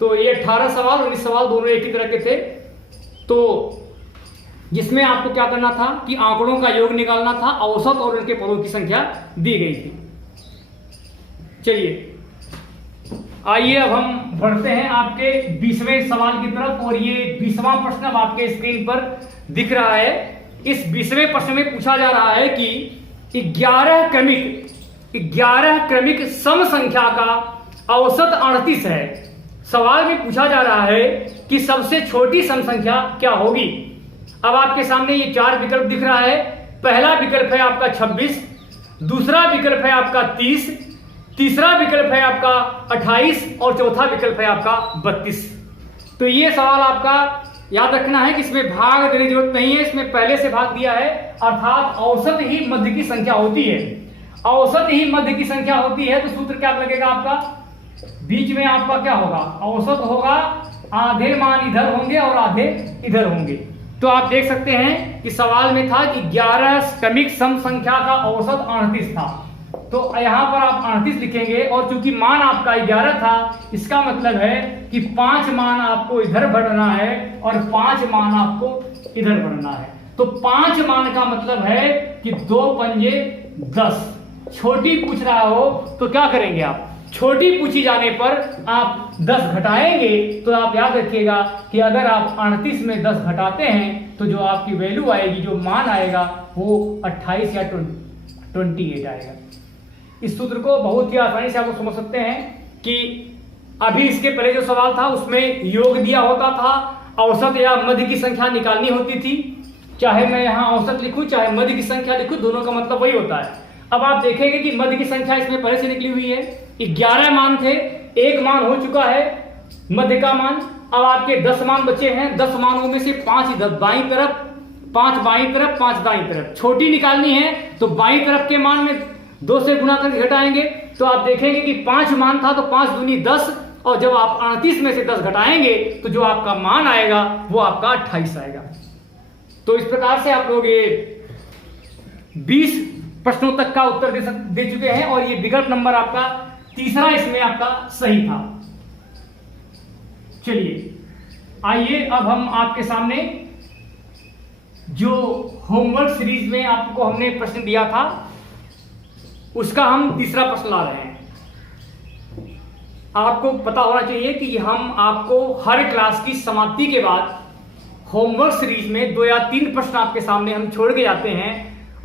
तो ये 18 सवाल और 19 सवाल दोनों एक ही तरह के थे। तो जिसमें आपको क्या करना था कि आंकड़ों का योग निकालना था, औसत और उनके पदों की संख्या दी गई थी। चलिए आइए अब हम बढ़ते हैं आपके 20वें सवाल की तरफ। और ये 20वां प्रश्न अब आपके स्क्रीन पर दिख रहा है। इस 20वें प्रश्न में पूछा जा रहा है कि 11 क्रमिक सम संख्या का औसत 38 है। सवाल में पूछा जा रहा है कि सबसे छोटी सम संख्या क्या होगी। अब आपके सामने ये 4 विकल्प दिख रहा है। पहला विकल्प है आपका 26, दूसरा विकल्प है आपका 30, तीसरा विकल्प है आपका 28 और चौथा विकल्प है आपका 32। तो ये सवाल आपका याद रखना है कि इसमें भाग देने की जरूरत नहीं है, इसमें पहले से भाग दिया है, अर्थात औसत ही मध्य की संख्या होती है। औसत ही मध्य की संख्या होती है तो सूत्र क्या लगेगा आपका, बीच में आपका क्या होगा, औसत होगा, आधे मान इधर होंगे और आधे इधर होंगे। तो आप देख सकते हैं कि सवाल में था कि 11 क्रमिक सम संख्या का औसत 38 था, तो यहां पर आप 38 लिखेंगे और चूंकि मान आपका 11 था, इसका मतलब है कि 5 मान आपको इधर बढ़ना है और 5 मान आपको इधर बढ़ना है। तो 5 मान का मतलब है कि 2 पंजे 10। छोटी पूछ रहा हो तो क्या करेंगे आप, छोटी पूछी जाने पर आप 10 घटाएंगे। तो आप याद रखिएगा कि अगर आप 38 में 10 घटाते हैं तो जो आपकी वैल्यू आएगी, जो मान आएगा वो 28 या 28 आएगा। इस सूत्र को बहुत ही आसानी से आप समझ सकते हैं कि अभी इसके पहले जो सवाल था उसमें योग दिया होता था, औसत या मध्य की संख्या निकालनी होती थी। चाहे मैं यहाँ औसत लिखूं चाहे मध्य की संख्या लिखूं, दोनों का मतलब वही होता है। अब आप देखेंगे कि मध्य की संख्या इसमें पहले से निकली हुई है। 11 मान थे, 1 मान हो चुका है मध्य का मान। अब आपके 10 मान बचे हैं, 10 मानों में से 5 इधर बाईं तरफ, 5 बाईं तरफ, 5 दाईं तरफ। छोटी निकालनी है तो बाईं तरफ के मान में 2 से गुणा करके घटाएंगे। तो आप देखेंगे कि 5 मान था तो 5 दूनी 10, और जब आप 38 में से 10 घटाएंगे तो जो आपका मान आएगा वो आपका 28 आएगा। तो इस प्रकार से आप लोग ये 20 प्रश्नों तक का उत्तर दे चुके हैं और ये विकल्प नंबर आपका तीसरा इसमें आपका सही था। चलिए आइए अब हम आपके सामने जो होमवर्क सीरीज में आपको हमने प्रश्न दिया था उसका हम तीसरा प्रश्न ला रहे हैं। आपको पता होना चाहिए कि हम आपको हर क्लास की समाप्ति के बाद होमवर्क सीरीज में 2 या 3 प्रश्न आपके सामने हम छोड़ के जाते हैं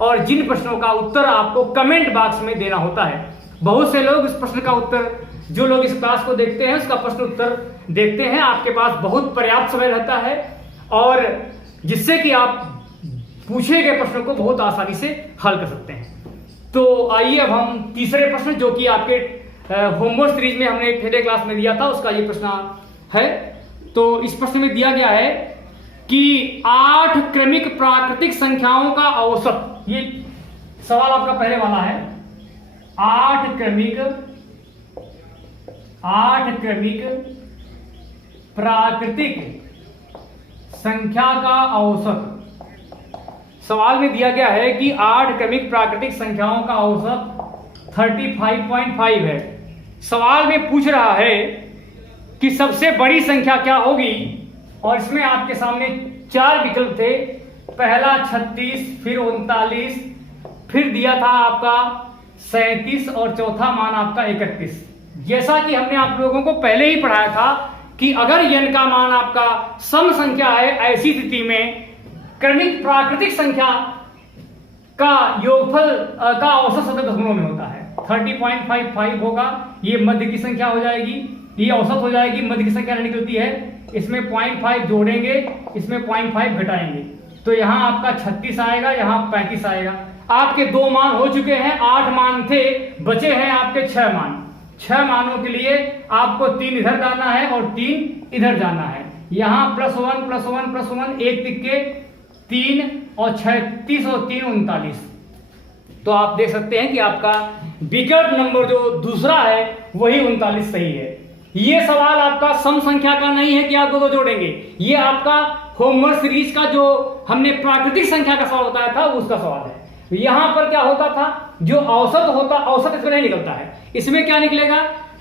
और जिन प्रश्नों का उत्तर आपको कमेंट बॉक्स में देना होता है। बहुत से लोग इस प्रश्न का उत्तर, जो लोग इस क्लास को देखते हैं उसका प्रश्न उत्तर देखते हैं, आपके पास बहुत पर्याप्त समय रहता है और जिससे कि आप पूछे गए प्रश्नों को बहुत आसानी से हल कर सकते हैं। तो आइए अब हम तीसरे प्रश्न, जो कि आपके होमवर्क सीरीज में हमने पहले क्लास में दिया था, उसका ये प्रश्न है। तो इस प्रश्न में दिया गया है कि 8 क्रमिक प्राकृतिक संख्याओं का औसत, ये सवाल आपका पहले वाला है, 8 क्रमिक प्राकृतिक संख्या का औसत। सवाल में दिया गया है कि 8 क्रमिक प्राकृतिक संख्याओं का औसत 35.5 है। सवाल में पूछ रहा है कि सबसे बड़ी संख्या क्या होगी और इसमें आपके सामने 4 विकल्प थे। पहला 36, फिर 39, फिर दिया था आपका 37 और चौथा मान आपका 31। जैसा कि हमने आप लोगों को पहले ही पढ़ाया था कि अगर n का मान आपका सम संख्या है, ऐसी स्थिति में क्रमिक प्राकृतिक संख्या का योगफल का औसत सतत दशमलव में होता है। 30.55 होगा, ये मध्य की संख्या हो जाएगी, ये औसत हो जाएगी, मध्य की संख्या निकलती है। इसमें 0.5 जोड़ेंगे, इसमें 0.5 घटाएंगे, तो यहाँ आपका 36 आएगा, यहाँ 35 आएगा। आपके 2 मान हो चुके हैं, 8 मान थे, बचे हैं आपके 6 मान। 6 मानों के लिए आपको 3 इधर जाना है और 3 इधर जाना है। यहाँ +1 +1 +1, 1 तिक्के 3 और 36 और 3 39। तो आप देख सकते हैं कि आपका विकल्प नंबर जो दूसरा है वही 39 सही है। ये सवाल आपका सम संख्या का नहीं है कि आप दो जोड़ेंगे, ये आपका होमवर्क सीरीज का जो हमने प्राकृतिक संख्या का सवाल बताया था उसका सवाल है। यहां पर क्या होता था, जो औसत होता, औसत इसमें नहीं निकलता है। इसमें क्या निकलेगा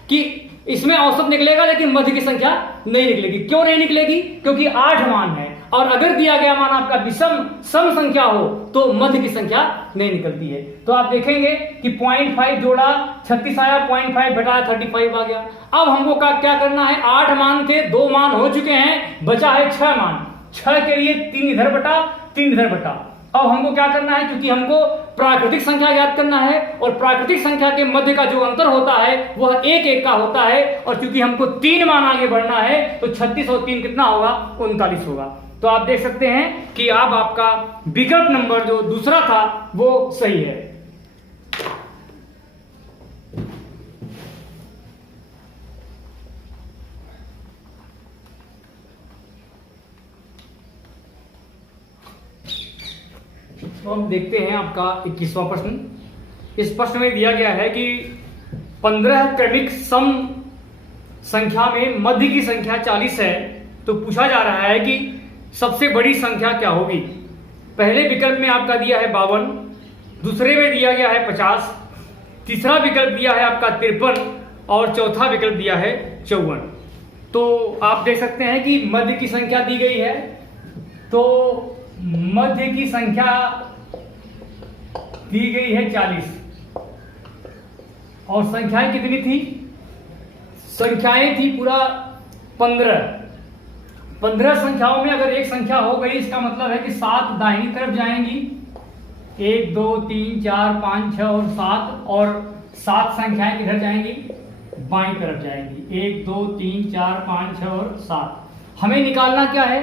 कि इसमें औसत निकलेगा लेकिन मध्य की संख्या नहीं निकलेगी। क्यों नहीं निकलेगी? क्योंकि 8 मान है, और अगर दिया गया मान आपका विषम सम संख्या हो तो मध्य की संख्या नहीं निकलती है। तो आप देखेंगे कि 0.5 जोड़ा 36 आया, 0.5 घटाया 35 आ गया। अब हमको क्या करना है, 8 मान थे, 2 मान हो चुके हैं, बचा है 6 मान। 6 के लिए 3 इधर बटा 3 इधर बटा। अब हमको क्या करना है, क्योंकि हमको प्राकृतिक संख्या याद करना है और प्राकृतिक संख्या के मध्य का जो अंतर होता है वह 1 का होता है, और क्योंकि हमको 3 मान आगे बढ़ना है तो 36 और 3 कितना होगा, 39 होगा। तो आप देख सकते हैं कि अब आपका विकल्प नंबर जो दूसरा था वो सही है। तो हम देखते हैं आपका 21वां प्रश्न। इस प्रश्न में दिया गया है कि 15 क्रमिक सम संख्या में मध्य की संख्या 40 है, तो पूछा जा रहा है कि सबसे बड़ी संख्या क्या होगी। पहले विकल्प में आपका दिया है 52, दूसरे में दिया गया है 50, तीसरा विकल्प दिया है आपका 53 और चौथा विकल्प दिया है 54। तो आप देख सकते हैं कि मध्य की संख्या दी गई है, तो मध्य की संख्या दी गई है 40 और संख्याएं कितनी थी, संख्याएं थी पूरा 15 संख्याओं में अगर एक संख्या हो गई, इसका मतलब है कि 7 दाहिनी तरफ जाएंगी, 1 2 3 4 5 6 और 7, और 7 संख्याएं किधर जाएंगी, बाईं तरफ जाएंगी, 1 2 3 4 5 6 और 7। हमें निकालना क्या है,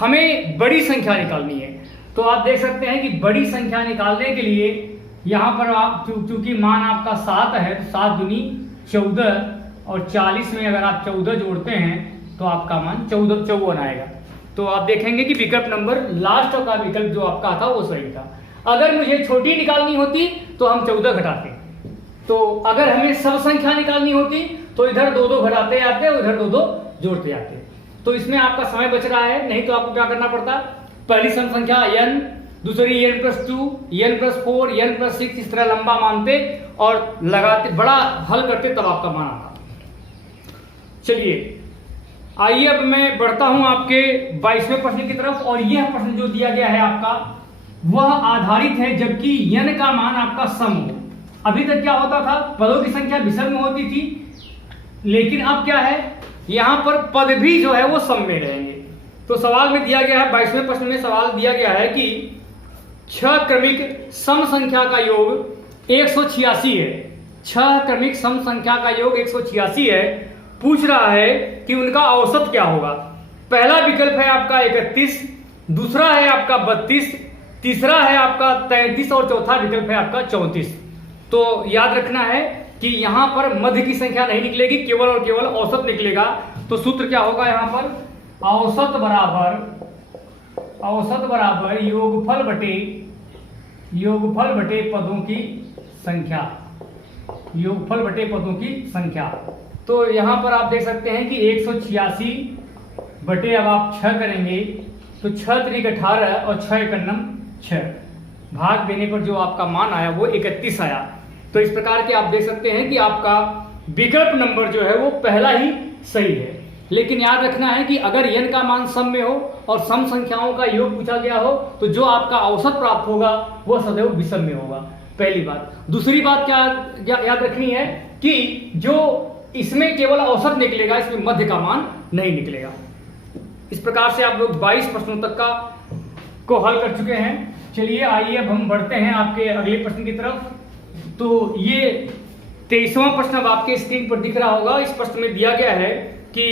हमें बड़ी संख्या निकालनी है। तो आप देख सकते हैं कि बड़ी संख्या निकालने के लिए यहाँ पर आप चूंकि मान आपका 7 है, तो 7 दूनी 14, और 40 में अगर आप 14 जोड़ते हैं तो आपका मान 54 आएगा। तो आप देखेंगे कि विकल्प नंबर लास्ट का विकल्प जो आपका था वो सही था। अगर मुझे छोटी निकालनी होती तो हम 14 घटाते, तो अगर हमें सब संख्या निकालनी होती तो इधर 2 घटाते आते, उधर 2 जोड़ते आते। तो इसमें आपका समय बच रहा है, नहीं तो आपको क्या करना पड़ता, पहली सम संख्या n, दूसरी n+2, n+4, n+6, इस तरह लंबा मानते और लगाते, बड़ा हल करते, तब आपका मान आता। चलिए आइए अब मैं बढ़ता हूं आपके 22वें प्रश्न की तरफ, और यह प्रश्न जो दिया गया है आपका वह आधारित है जबकि n का मान आपका सम हो। अभी तक क्या होता था, पदों की संख्या विषम में होती थी, लेकिन अब क्या है, यहां पर पद भी जो है वो सम में रहेंगे। तो सवाल में दिया गया है, 22वें प्रश्न में सवाल दिया गया है कि 6 क्रमिक सम संख्या का योग 186 है। 6 क्रमिक सम संख्या का योग 186 है। पूछ रहा है कि उनका औसत क्या होगा। पहला विकल्प है आपका 31, दूसरा है आपका 32, तीसरा है आपका 33 और चौथा विकल्प है आपका 34। तो याद रखना है कि यहां पर मध्य की संख्या नहीं निकलेगी, केवल और केवल औसत निकलेगा। तो सूत्र क्या होगा यहां पर, औसत बराबर योगफल बटे पदों की संख्या, योगफल बटे पदों की संख्या। तो यहां पर आप देख सकते हैं कि 186 बटे, अब आप 6 करेंगे तो 6 त्रिक 18 और 6 एकम 6, भाग देने पर जो आपका मान आया वो 31 आया। तो इस प्रकार के आप देख सकते हैं कि आपका विकल्प नंबर जो है वो पहला ही सही है। लेकिन याद रखना है कि अगर n का मान सम में हो और सम संख्याओं का योग पूछा गया हो तो जो आपका औसत प्राप्त होगा वह सदैव विषम में होगा, पहली बात। दूसरी बात क्या याद रखनी है कि जो इसमें केवल औसत निकलेगा, इसमें मध्य का मान नहीं निकलेगा। इस प्रकार से आप लोग 22 प्रश्नों तक का को हल कर चुके हैं। चलिए आइए अब हम बढ़ते हैं आपके अगले प्रश्न की तरफ। तो ये 23वां प्रश्न अब आपके स्क्रीन पर दिख रहा होगा। इस प्रश्न में दिया गया है कि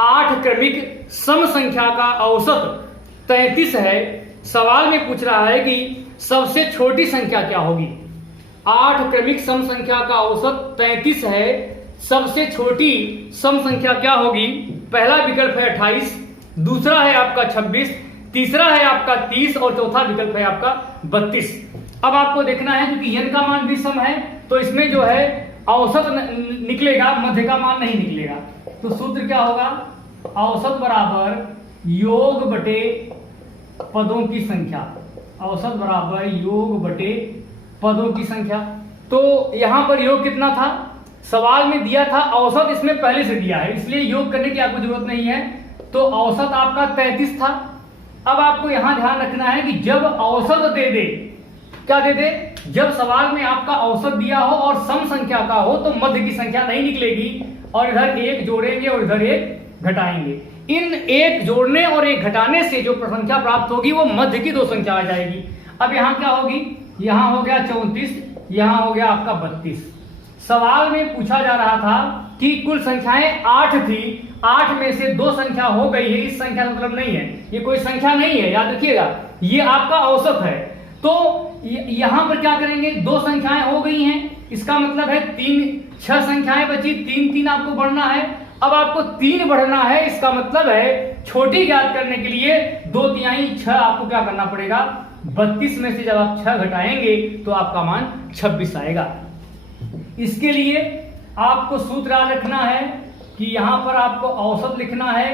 8 क्रमिक सम संख्या का औसत 33 है। सवाल में पूछ रहा है कि सबसे छोटी संख्या क्या होगी। 8 क्रमिक सम संख्या का औसत 33 है, सबसे छोटी सम संख्या क्या होगी। पहला विकल्प है 28, दूसरा है आपका 26, तीसरा है आपका 30 और चौथा विकल्प है आपका 32। अब आपको देखना है क्योंकि n का मान भी सम है तो इसमें जो है औसत निकलेगा, मध्य का मान नहीं निकलेगा। तो सूत्र क्या होगा, औसत बराबर योग बटे पदों की संख्या, औसत बराबर योग बटे पदों की संख्या। तो यहां पर योग कितना था, सवाल में दिया था औसत इसमें पहले से दिया है इसलिए योग करने की आपको जरूरत नहीं है। तो औसत आपका 33 था। अब आपको यहां ध्यान रखना है कि जब औसत दे दे, क्या दे दे, जब सवाल में आपका औसत दिया हो और सम संख्या का हो तो मध्य की संख्या नहीं निकलेगी और इधर एक जोड़ेंगे और इधर एक घटाएंगे। इन एक जोड़ने और एक घटाने से जो संख्या प्राप्त होगी वो मध्य की दो संख्या आ जाएगी। अब यहां क्या होगी, यहां हो गया 34, यहां हो गया आपका 32। सवाल में पूछा जा रहा था कि कुल संख्याएं 8 थी, 8 में से 2 संख्या हो गई है, इस संख्या का मतलब नहीं है, ये कोई संख्या नहीं है, याद रखिएगा ये आपका औसत है। तो यहां पर क्या करेंगे, 2 संख्याएं हो गई हैं, इसका मतलब है 6 संख्याएं बची, 3 आपको बढ़ना है। अब आपको 3 बढ़ना है, इसका मतलब है छोटी ज्ञात करने के लिए 2 तिहाई 6 आपको क्या करना पड़ेगा, 32 में से जब आप 6 घटाएंगे तो आपका मान 26 आएगा। इसके लिए आपको सूत्र याद रखना है कि यहां पर आपको औसत लिखना है,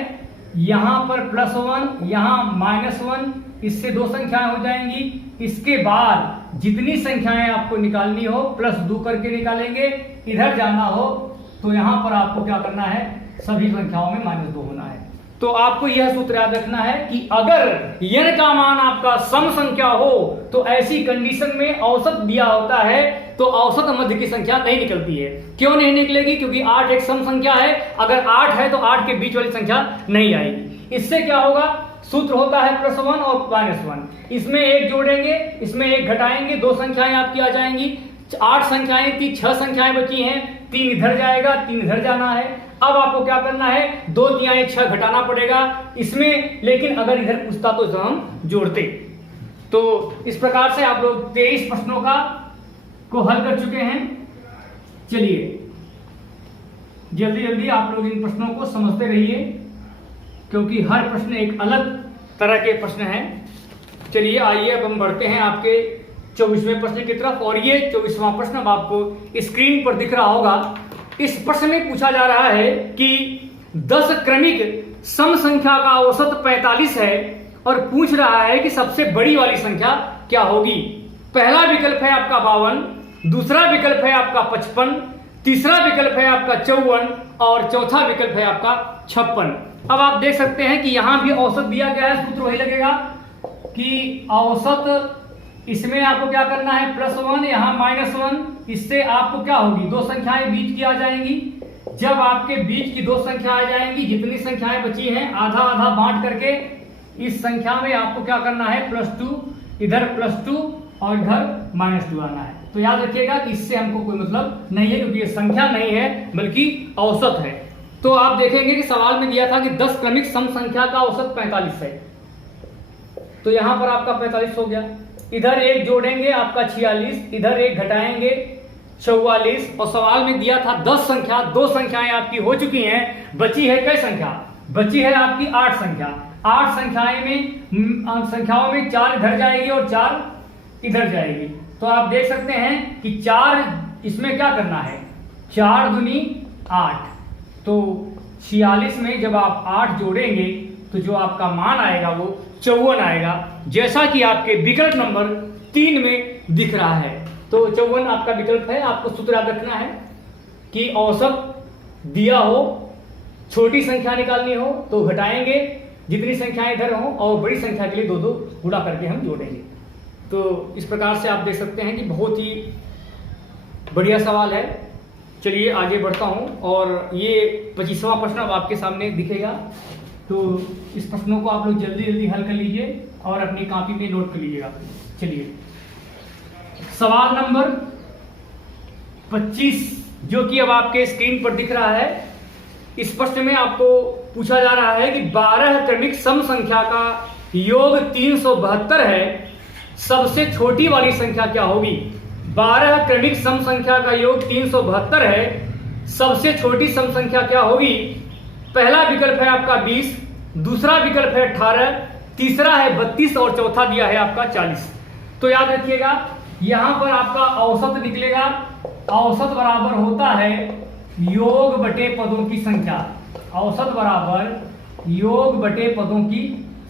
यहां पर +1, यहां -1, इससे 2 संख्याएं हो जाएंगी। इसके बाद जितनी संख्याएं आपको निकालनी हो +2 करके निकालेंगे, इधर जाना हो तो यहां पर आपको क्या करना है, सभी संख्याओं में -2 होना है। तो आपको यह सूत्र याद रखना है कि अगर n का मान आपका सम संख्या हो तो ऐसी कंडीशन में औसत दिया होता है तो औसत मध्य की संख्या नहीं निकलती है। क्यों नहीं निकलेगी, क्योंकि 8 एक सम संख्या है, अगर 8 है तो 8 के बीच वाली संख्या नहीं आएगी। इससे क्या होगा, सूत्र होता है +1 और -1, इसमें एक जोड़ेंगे, इसमें एक घटाएंगे, 2 संख्याएं आपकी आ जाएंगी। 8 संख्याएं थी, 6 संख्याएं बची हैं, 3 इधर जाएगा, 3 इधर जाना है। अब आपको क्या करना है, 2 तिहाई 6 घटाना पड़ेगा इसमें, लेकिन अगर इधर पूछता तो इसे हम जोड़ते। तो इस प्रकार से आप लोग 23 प्रश्नों को हल कर चुके हैं। चलिए जल्दी जल्दी आप लोग इन प्रश्नों को समझते रहिए क्योंकि हर प्रश्न एक अलग तरह के प्रश्न हैं। चलिए आइए अब हम बढ़ते हैं आपके 24वें प्रश्न की तरफ और ये 24वां प्रश्न अब आपको स्क्रीन पर दिख रहा होगा। इस प्रश्न में पूछा जा रहा है कि 10 क्रमिक सम संख्या का औसत 45 है और पूछ रहा है कि सबसे बड़ी वाली संख्या क्या होगी। पहला विकल्प है आपका 52, दूसरा विकल्प है आपका 55, तीसरा विकल्प है आपका 54 और चौथा विकल्प है आपका 56। अब आप देख सकते हैं कि यहां भी औसत दिया गया है, सूत्र वही लगेगा कि औसत, इसमें आपको क्या करना है +1, यहाँ -1, इससे आपको क्या होगी, 2 संख्याएं बीच की आ जाएंगी। जब आपके बीच की 2 संख्या आ जाएंगी, जितनी संख्याएं बची हैं आधा आधा बांट करके इस संख्या में आपको क्या करना है, +2, इधर +2 और इधर -2 आना है। तो याद रखिएगा कि इससे हमको कोई मतलब नहीं है क्योंकि ये संख्या नहीं है बल्कि औसत है। तो आप देखेंगे कि सवाल में दिया था कि 10 क्रमिक सम संख्या का औसत 45 है, तो यहां पर आपका 45 हो गया। इधर एक जोड़ेंगे आपका 46, इधर एक घटाएंगे 44 और सवाल में दिया था 10 संख्या, 2 संख्याएं आपकी हो चुकी हैं, बची है कई संख्या, बची है आपकी 8 संख्या। 8 संख्याओं में 4 इधर जाएगी और 4 इधर जाएगी। तो आप देख सकते हैं कि 4 इसमें क्या करना है, 4 दूनी 8, तो 46 में जब आप 8 जोड़ेंगे तो जो आपका मान आएगा वो 54 आएगा, जैसा कि आपके विकल्प नंबर 3 में दिख रहा है। तो 54 आपका विकल्प है। आपको सूत्र याद रखना है कि औसत दिया हो, छोटी संख्या निकालनी हो तो घटाएंगे, जितनी संख्याएं इधर हो और बड़ी संख्या के लिए 2-2 गुणा करके हम जोड़ेंगे। तो इस प्रकार से आप देख सकते हैं कि बहुत ही बढ़िया सवाल है। चलिए आगे बढ़ता हूं और ये 25वां प्रश्न अब आपके सामने दिखेगा, तो इस प्रश्नों को आप लोग जल्दी जल्दी हल कर लीजिए और अपनी कॉपी में नोट कर लीजिएगा। चलिए सवाल नंबर 25 जो कि अब आपके स्क्रीन पर दिख रहा है, इस प्रश्न में आपको पूछा जा रहा है कि 12 क्रमिक सम संख्या का योग 372 है, सबसे छोटी वाली संख्या क्या होगी। 12 क्रमिक सम संख्या का योग 372 है, सबसे छोटी सम संख्या क्या होगी। पहला विकल्प है आपका 20, दूसरा विकल्प है 18, तीसरा है 32 और चौथा दिया है आपका 40। तो याद रखिएगा यहां पर आपका औसत निकलेगा, औसत बराबर होता है योग बटे पदों की संख्या, औसत बराबर योग बटे पदों की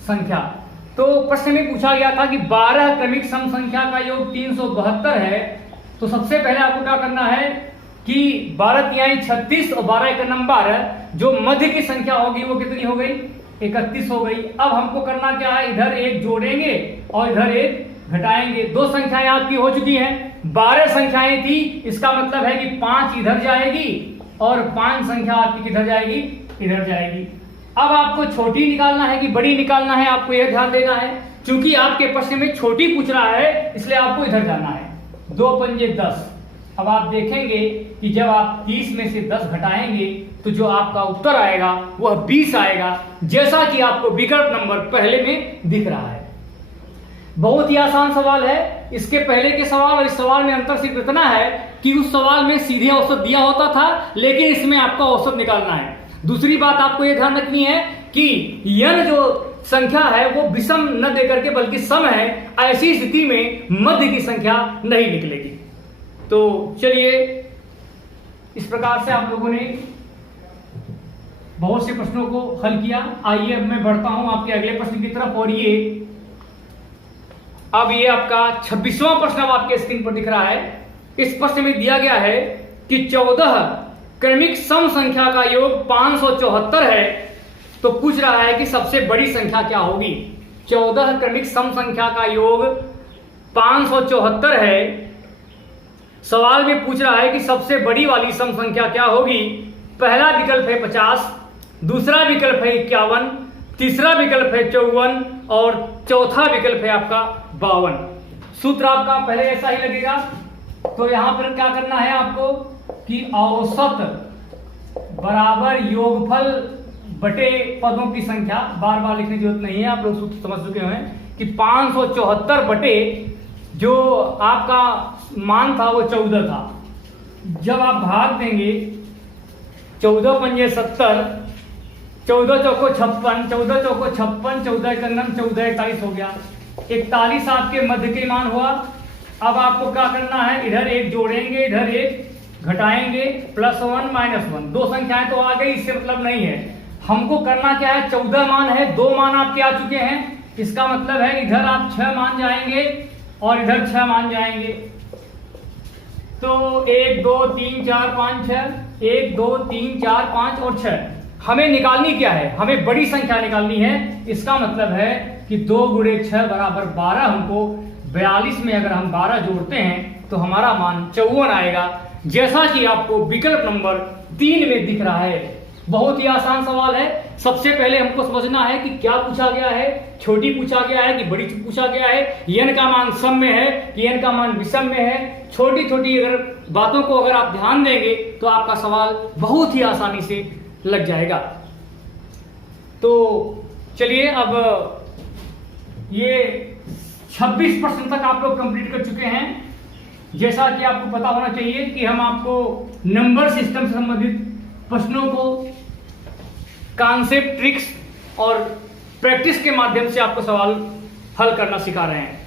संख्या। तो प्रश्न में पूछा गया था कि 12 क्रमिक सम संख्या का योग 372 है, तो सबसे पहले आपको क्या करना है कि 12 तिहाई 36 और 12 एक नंबर जो मध्य की संख्या होगी वो कितनी हो गई, 31 हो गई। अब हमको करना क्या है, इधर एक जोड़ेंगे और इधर एक घटाएंगे। दो संख्याएं आपकी हो चुकी हैं, 12 संख्याएं थी, इसका मतलब है कि 5 इधर जाएगी और 5 संख्या आपकी किधर जाएगी, इधर जाएगी। अब आपको छोटी निकालना है कि बड़ी निकालना है, आपको यह ध्यान देना है। क्योंकि आपके प्रश्न में छोटी पूछ रहा है इसलिए आपको इधर जाना है। 2 पंजे 10। अब आप देखेंगे कि जब आप 30 में से 10 घटाएंगे तो जो आपका उत्तर आएगा वह 20 आएगा, जैसा कि आपको विकल्प नंबर पहले में दिख रहा है। बहुत ही आसान सवाल है। इसके पहले के सवाल और इस सवाल में अंतर सिर्फ इतना है कि उस सवाल में सीधे औसत दिया होता था, लेकिन इसमें आपका औसत निकालना है। दूसरी बात आपको यह ध्यान रखनी है कि यन जो संख्या है वो विषम न देकर के बल्कि सम है, ऐसी स्थिति में मध्य की संख्या नहीं निकलेगी। तो चलिए इस प्रकार से आप लोगों ने बहुत से प्रश्नों को हल किया। आइए अब मैं बढ़ता हूं आपके अगले प्रश्न की तरफ, और अब ये आपका 26वां प्रश्न अब आपके स्क्रीन पर दिख रहा है। इस प्रश्न में दिया गया है कि 14 क्रमिक सम संख्या का योग 574 है, तो पूछ रहा है कि सबसे बड़ी संख्या क्या होगी। 14 क्रमिक सम संख्या का योग 574 है, सवाल में पूछ रहा है कि सबसे बड़ी वाली सम संख्या क्या होगी। पहला विकल्प है 50, दूसरा विकल्प है 51, तीसरा विकल्प है 54 और चौथा विकल्प है आपका 52। सूत्र आपका पहले ऐसा ही लगेगा। तो यहां पर क्या करना है आपको कि औसत बराबर योगफल बटे पदों की संख्या, बार बार लिखने की जरूरत नहीं है, आप लोग सूत्र समझ चुके हैं कि 574 बटे जो आपका मान था वो 14 था। जब आप भाग देंगे 14 पंजे 70, 14 चौको 56, 14 चौको 56, 14 का 14 41 हो गया। 41 आपके मध्य के मान हुआ। अब आपको क्या करना है, इधर एक जोड़ेंगे इधर एक घटाएंगे, +1 -1। दो संख्याएं तो आ गई, इससे मतलब नहीं है। हमको करना क्या है, 14 मान है, 2 मान आपके आ चुके हैं, इसका मतलब है इधर आप 6 मान जाएंगे और इधर 6 मान जाएंगे। तो 1 2 3 4 5 6, 1 2 3 4 5 और 6। हमें निकालनी क्या है, हमें बड़ी संख्या निकालनी है। इसका मतलब है कि 2 गुणे 6 बराबर 12। हमको 42 में अगर हम 12 जोड़ते हैं तो हमारा मान 54 आएगा, जैसा कि आपको विकल्प नंबर 3 में दिख रहा है। बहुत ही आसान सवाल है। सबसे पहले हमको समझना है कि क्या पूछा गया है, छोटी पूछा गया है कि बड़ी पूछा गया है, n का मान सम में है कि n का मान विषम में है। छोटी छोटी अगर बातों को अगर आप ध्यान देंगे तो आपका सवाल बहुत ही आसानी से लग जाएगा। तो चलिए अब ये 26 प्रश्न तक आप लोग कंप्लीट कर चुके हैं। जैसा कि आपको पता होना चाहिए कि हम आपको नंबर सिस्टम से संबंधित प्रश्नों को कॉन्सेप्ट, ट्रिक्स और प्रैक्टिस के माध्यम से आपको सवाल हल करना सिखा रहे हैं।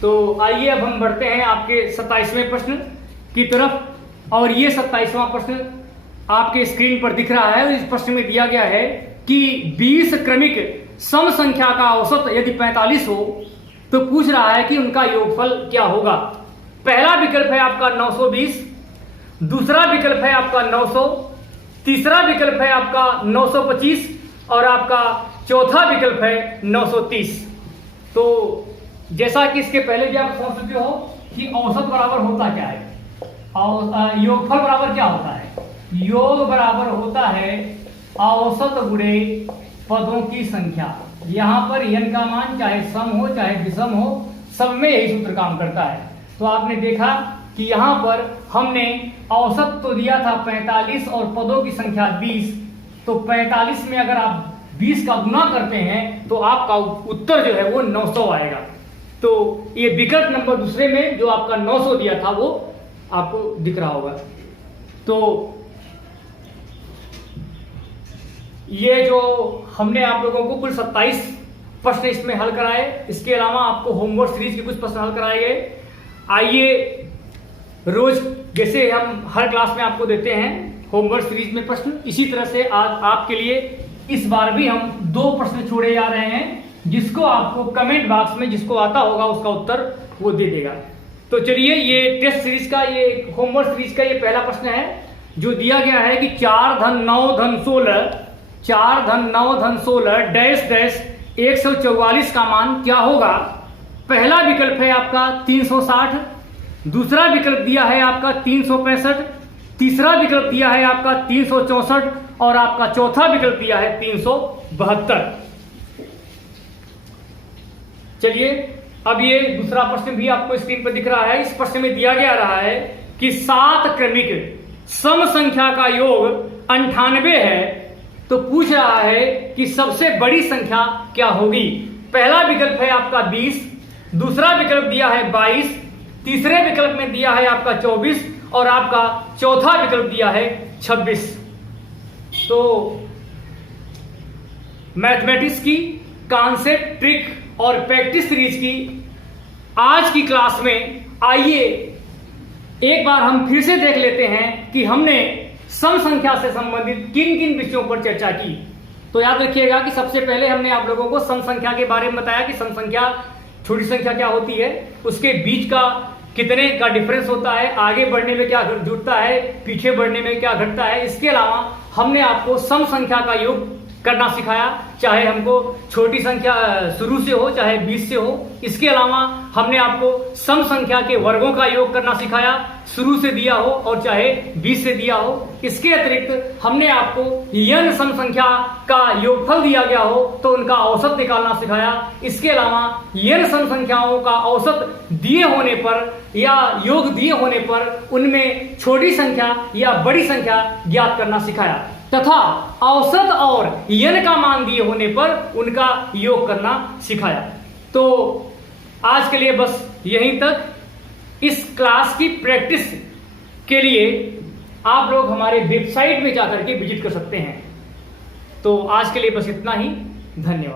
तो आइए अब हम बढ़ते हैं आपके 27वें प्रश्न की तरफ। और ये 27वां प्रश्न आपके स्क्रीन पर दिख रहा है। इस प्रश्न में दिया गया है कि 20 क्रमिक सम संख्या का औसत यदि 45 हो तो पूछ रहा है कि उनका योगफल क्या होगा। पहला विकल्प है आपका 920, दूसरा विकल्प है आपका 900, तीसरा विकल्प है आपका 925 और आपका चौथा विकल्प है 930। तो जैसा कि इसके पहले भी आप समझ चुके हो कि औसत बराबर होता क्या है। योगफल बराबर क्या होता है? योग बराबर होता है औसत गुणे पदों की संख्या। यहां पर n का मान चाहे सम हो चाहे विषम हो, सब में यही सूत्र काम करता है। तो आपने देखा कि यहां पर हमने औसत तो दिया था 45 और पदों की संख्या 20। तो 45 में अगर आप 20 का गुना करते हैं तो आपका उत्तर जो है वो 900 आएगा। तो ये विकल्प नंबर दूसरे में जो आपका 900 दिया था वो आपको दिख रहा होगा। तो ये जो हमने आप लोगों को कुल 27 प्रश्न इसमें हल कराए, इसके अलावा आपको होमवर्क सीरीज के कुछ प्रश्न हल कराए गए। आइए रोज जैसे हम हर क्लास में आपको देते हैं होमवर्क सीरीज में प्रश्न, इसी तरह से आज आपके लिए इस बार भी हम 2 प्रश्न छोड़े जा रहे हैं, जिसको आपको कमेंट बॉक्स में जिसको आता होगा उसका उत्तर वो दे देगा। तो चलिए ये टेस्ट सीरीज का, ये होमवर्क सीरीज का ये पहला प्रश्न है जो दिया गया है कि 4 धन 9 धन 16 डैश डैश 144 का मान क्या होगा। पहला विकल्प है आपका 360, दूसरा विकल्प दिया है आपका 365, तीसरा विकल्प दिया है आपका 364 और आपका चौथा विकल्प दिया है 372। चलिए अब ये दूसरा प्रश्न भी आपको स्क्रीन पर दिख रहा है। इस प्रश्न में दिया गया रहा है कि 7 क्रमिक सम संख्या का योग 98 है, तो पूछ रहा है कि सबसे बड़ी संख्या क्या होगी। पहला विकल्प है आपका 20, दूसरा विकल्प दिया है 22, तीसरे विकल्प में दिया है आपका 24 और आपका चौथा विकल्प दिया है 26। तो मैथमेटिक्स की कॉन्सेप्ट, ट्रिक और प्रैक्टिस सीरीज की आज की क्लास में आइए एक बार हम फिर से देख लेते हैं कि हमने सम संख्या से संबंधित किन किन विषयों पर चर्चा की। तो याद रखिएगा कि सबसे पहले हमने आप लोगों को सम संख्या के बारे में बताया कि सम संख्या छोटी संख्या क्या होती है, उसके बीच का कितने का डिफरेंस होता है, आगे बढ़ने में क्या जुड़ता है, पीछे बढ़ने में क्या घटता है। इसके अलावा हमने आपको सम संख्या का योग करना सिखाया, चाहे हमको छोटी संख्या शुरू से हो चाहे 20 से हो। इसके अलावा हमने आपको सम संख्या के वर्गों का योग करना सिखाया, शुरू से दिया हो और चाहे 20 से दिया हो। इसके अतिरिक्त हमने आपको n सम संख्या का योगफल दिया गया हो तो उनका औसत निकालना सिखाया। इसके अलावा n सम संख्याओं का औसत दिए होने पर या योग दिए होने पर उनमें छोटी संख्या या बड़ी संख्या ज्ञात करना सिखाया तथा औसत और n का मान दिए होने पर उनका योग करना सिखाया। तो आज के लिए बस यहीं तक। इस क्लास की प्रैक्टिस के लिए आप लोग हमारे वेबसाइट में जाकर के विजिट कर सकते हैं। तो आज के लिए बस इतना ही, धन्यवाद।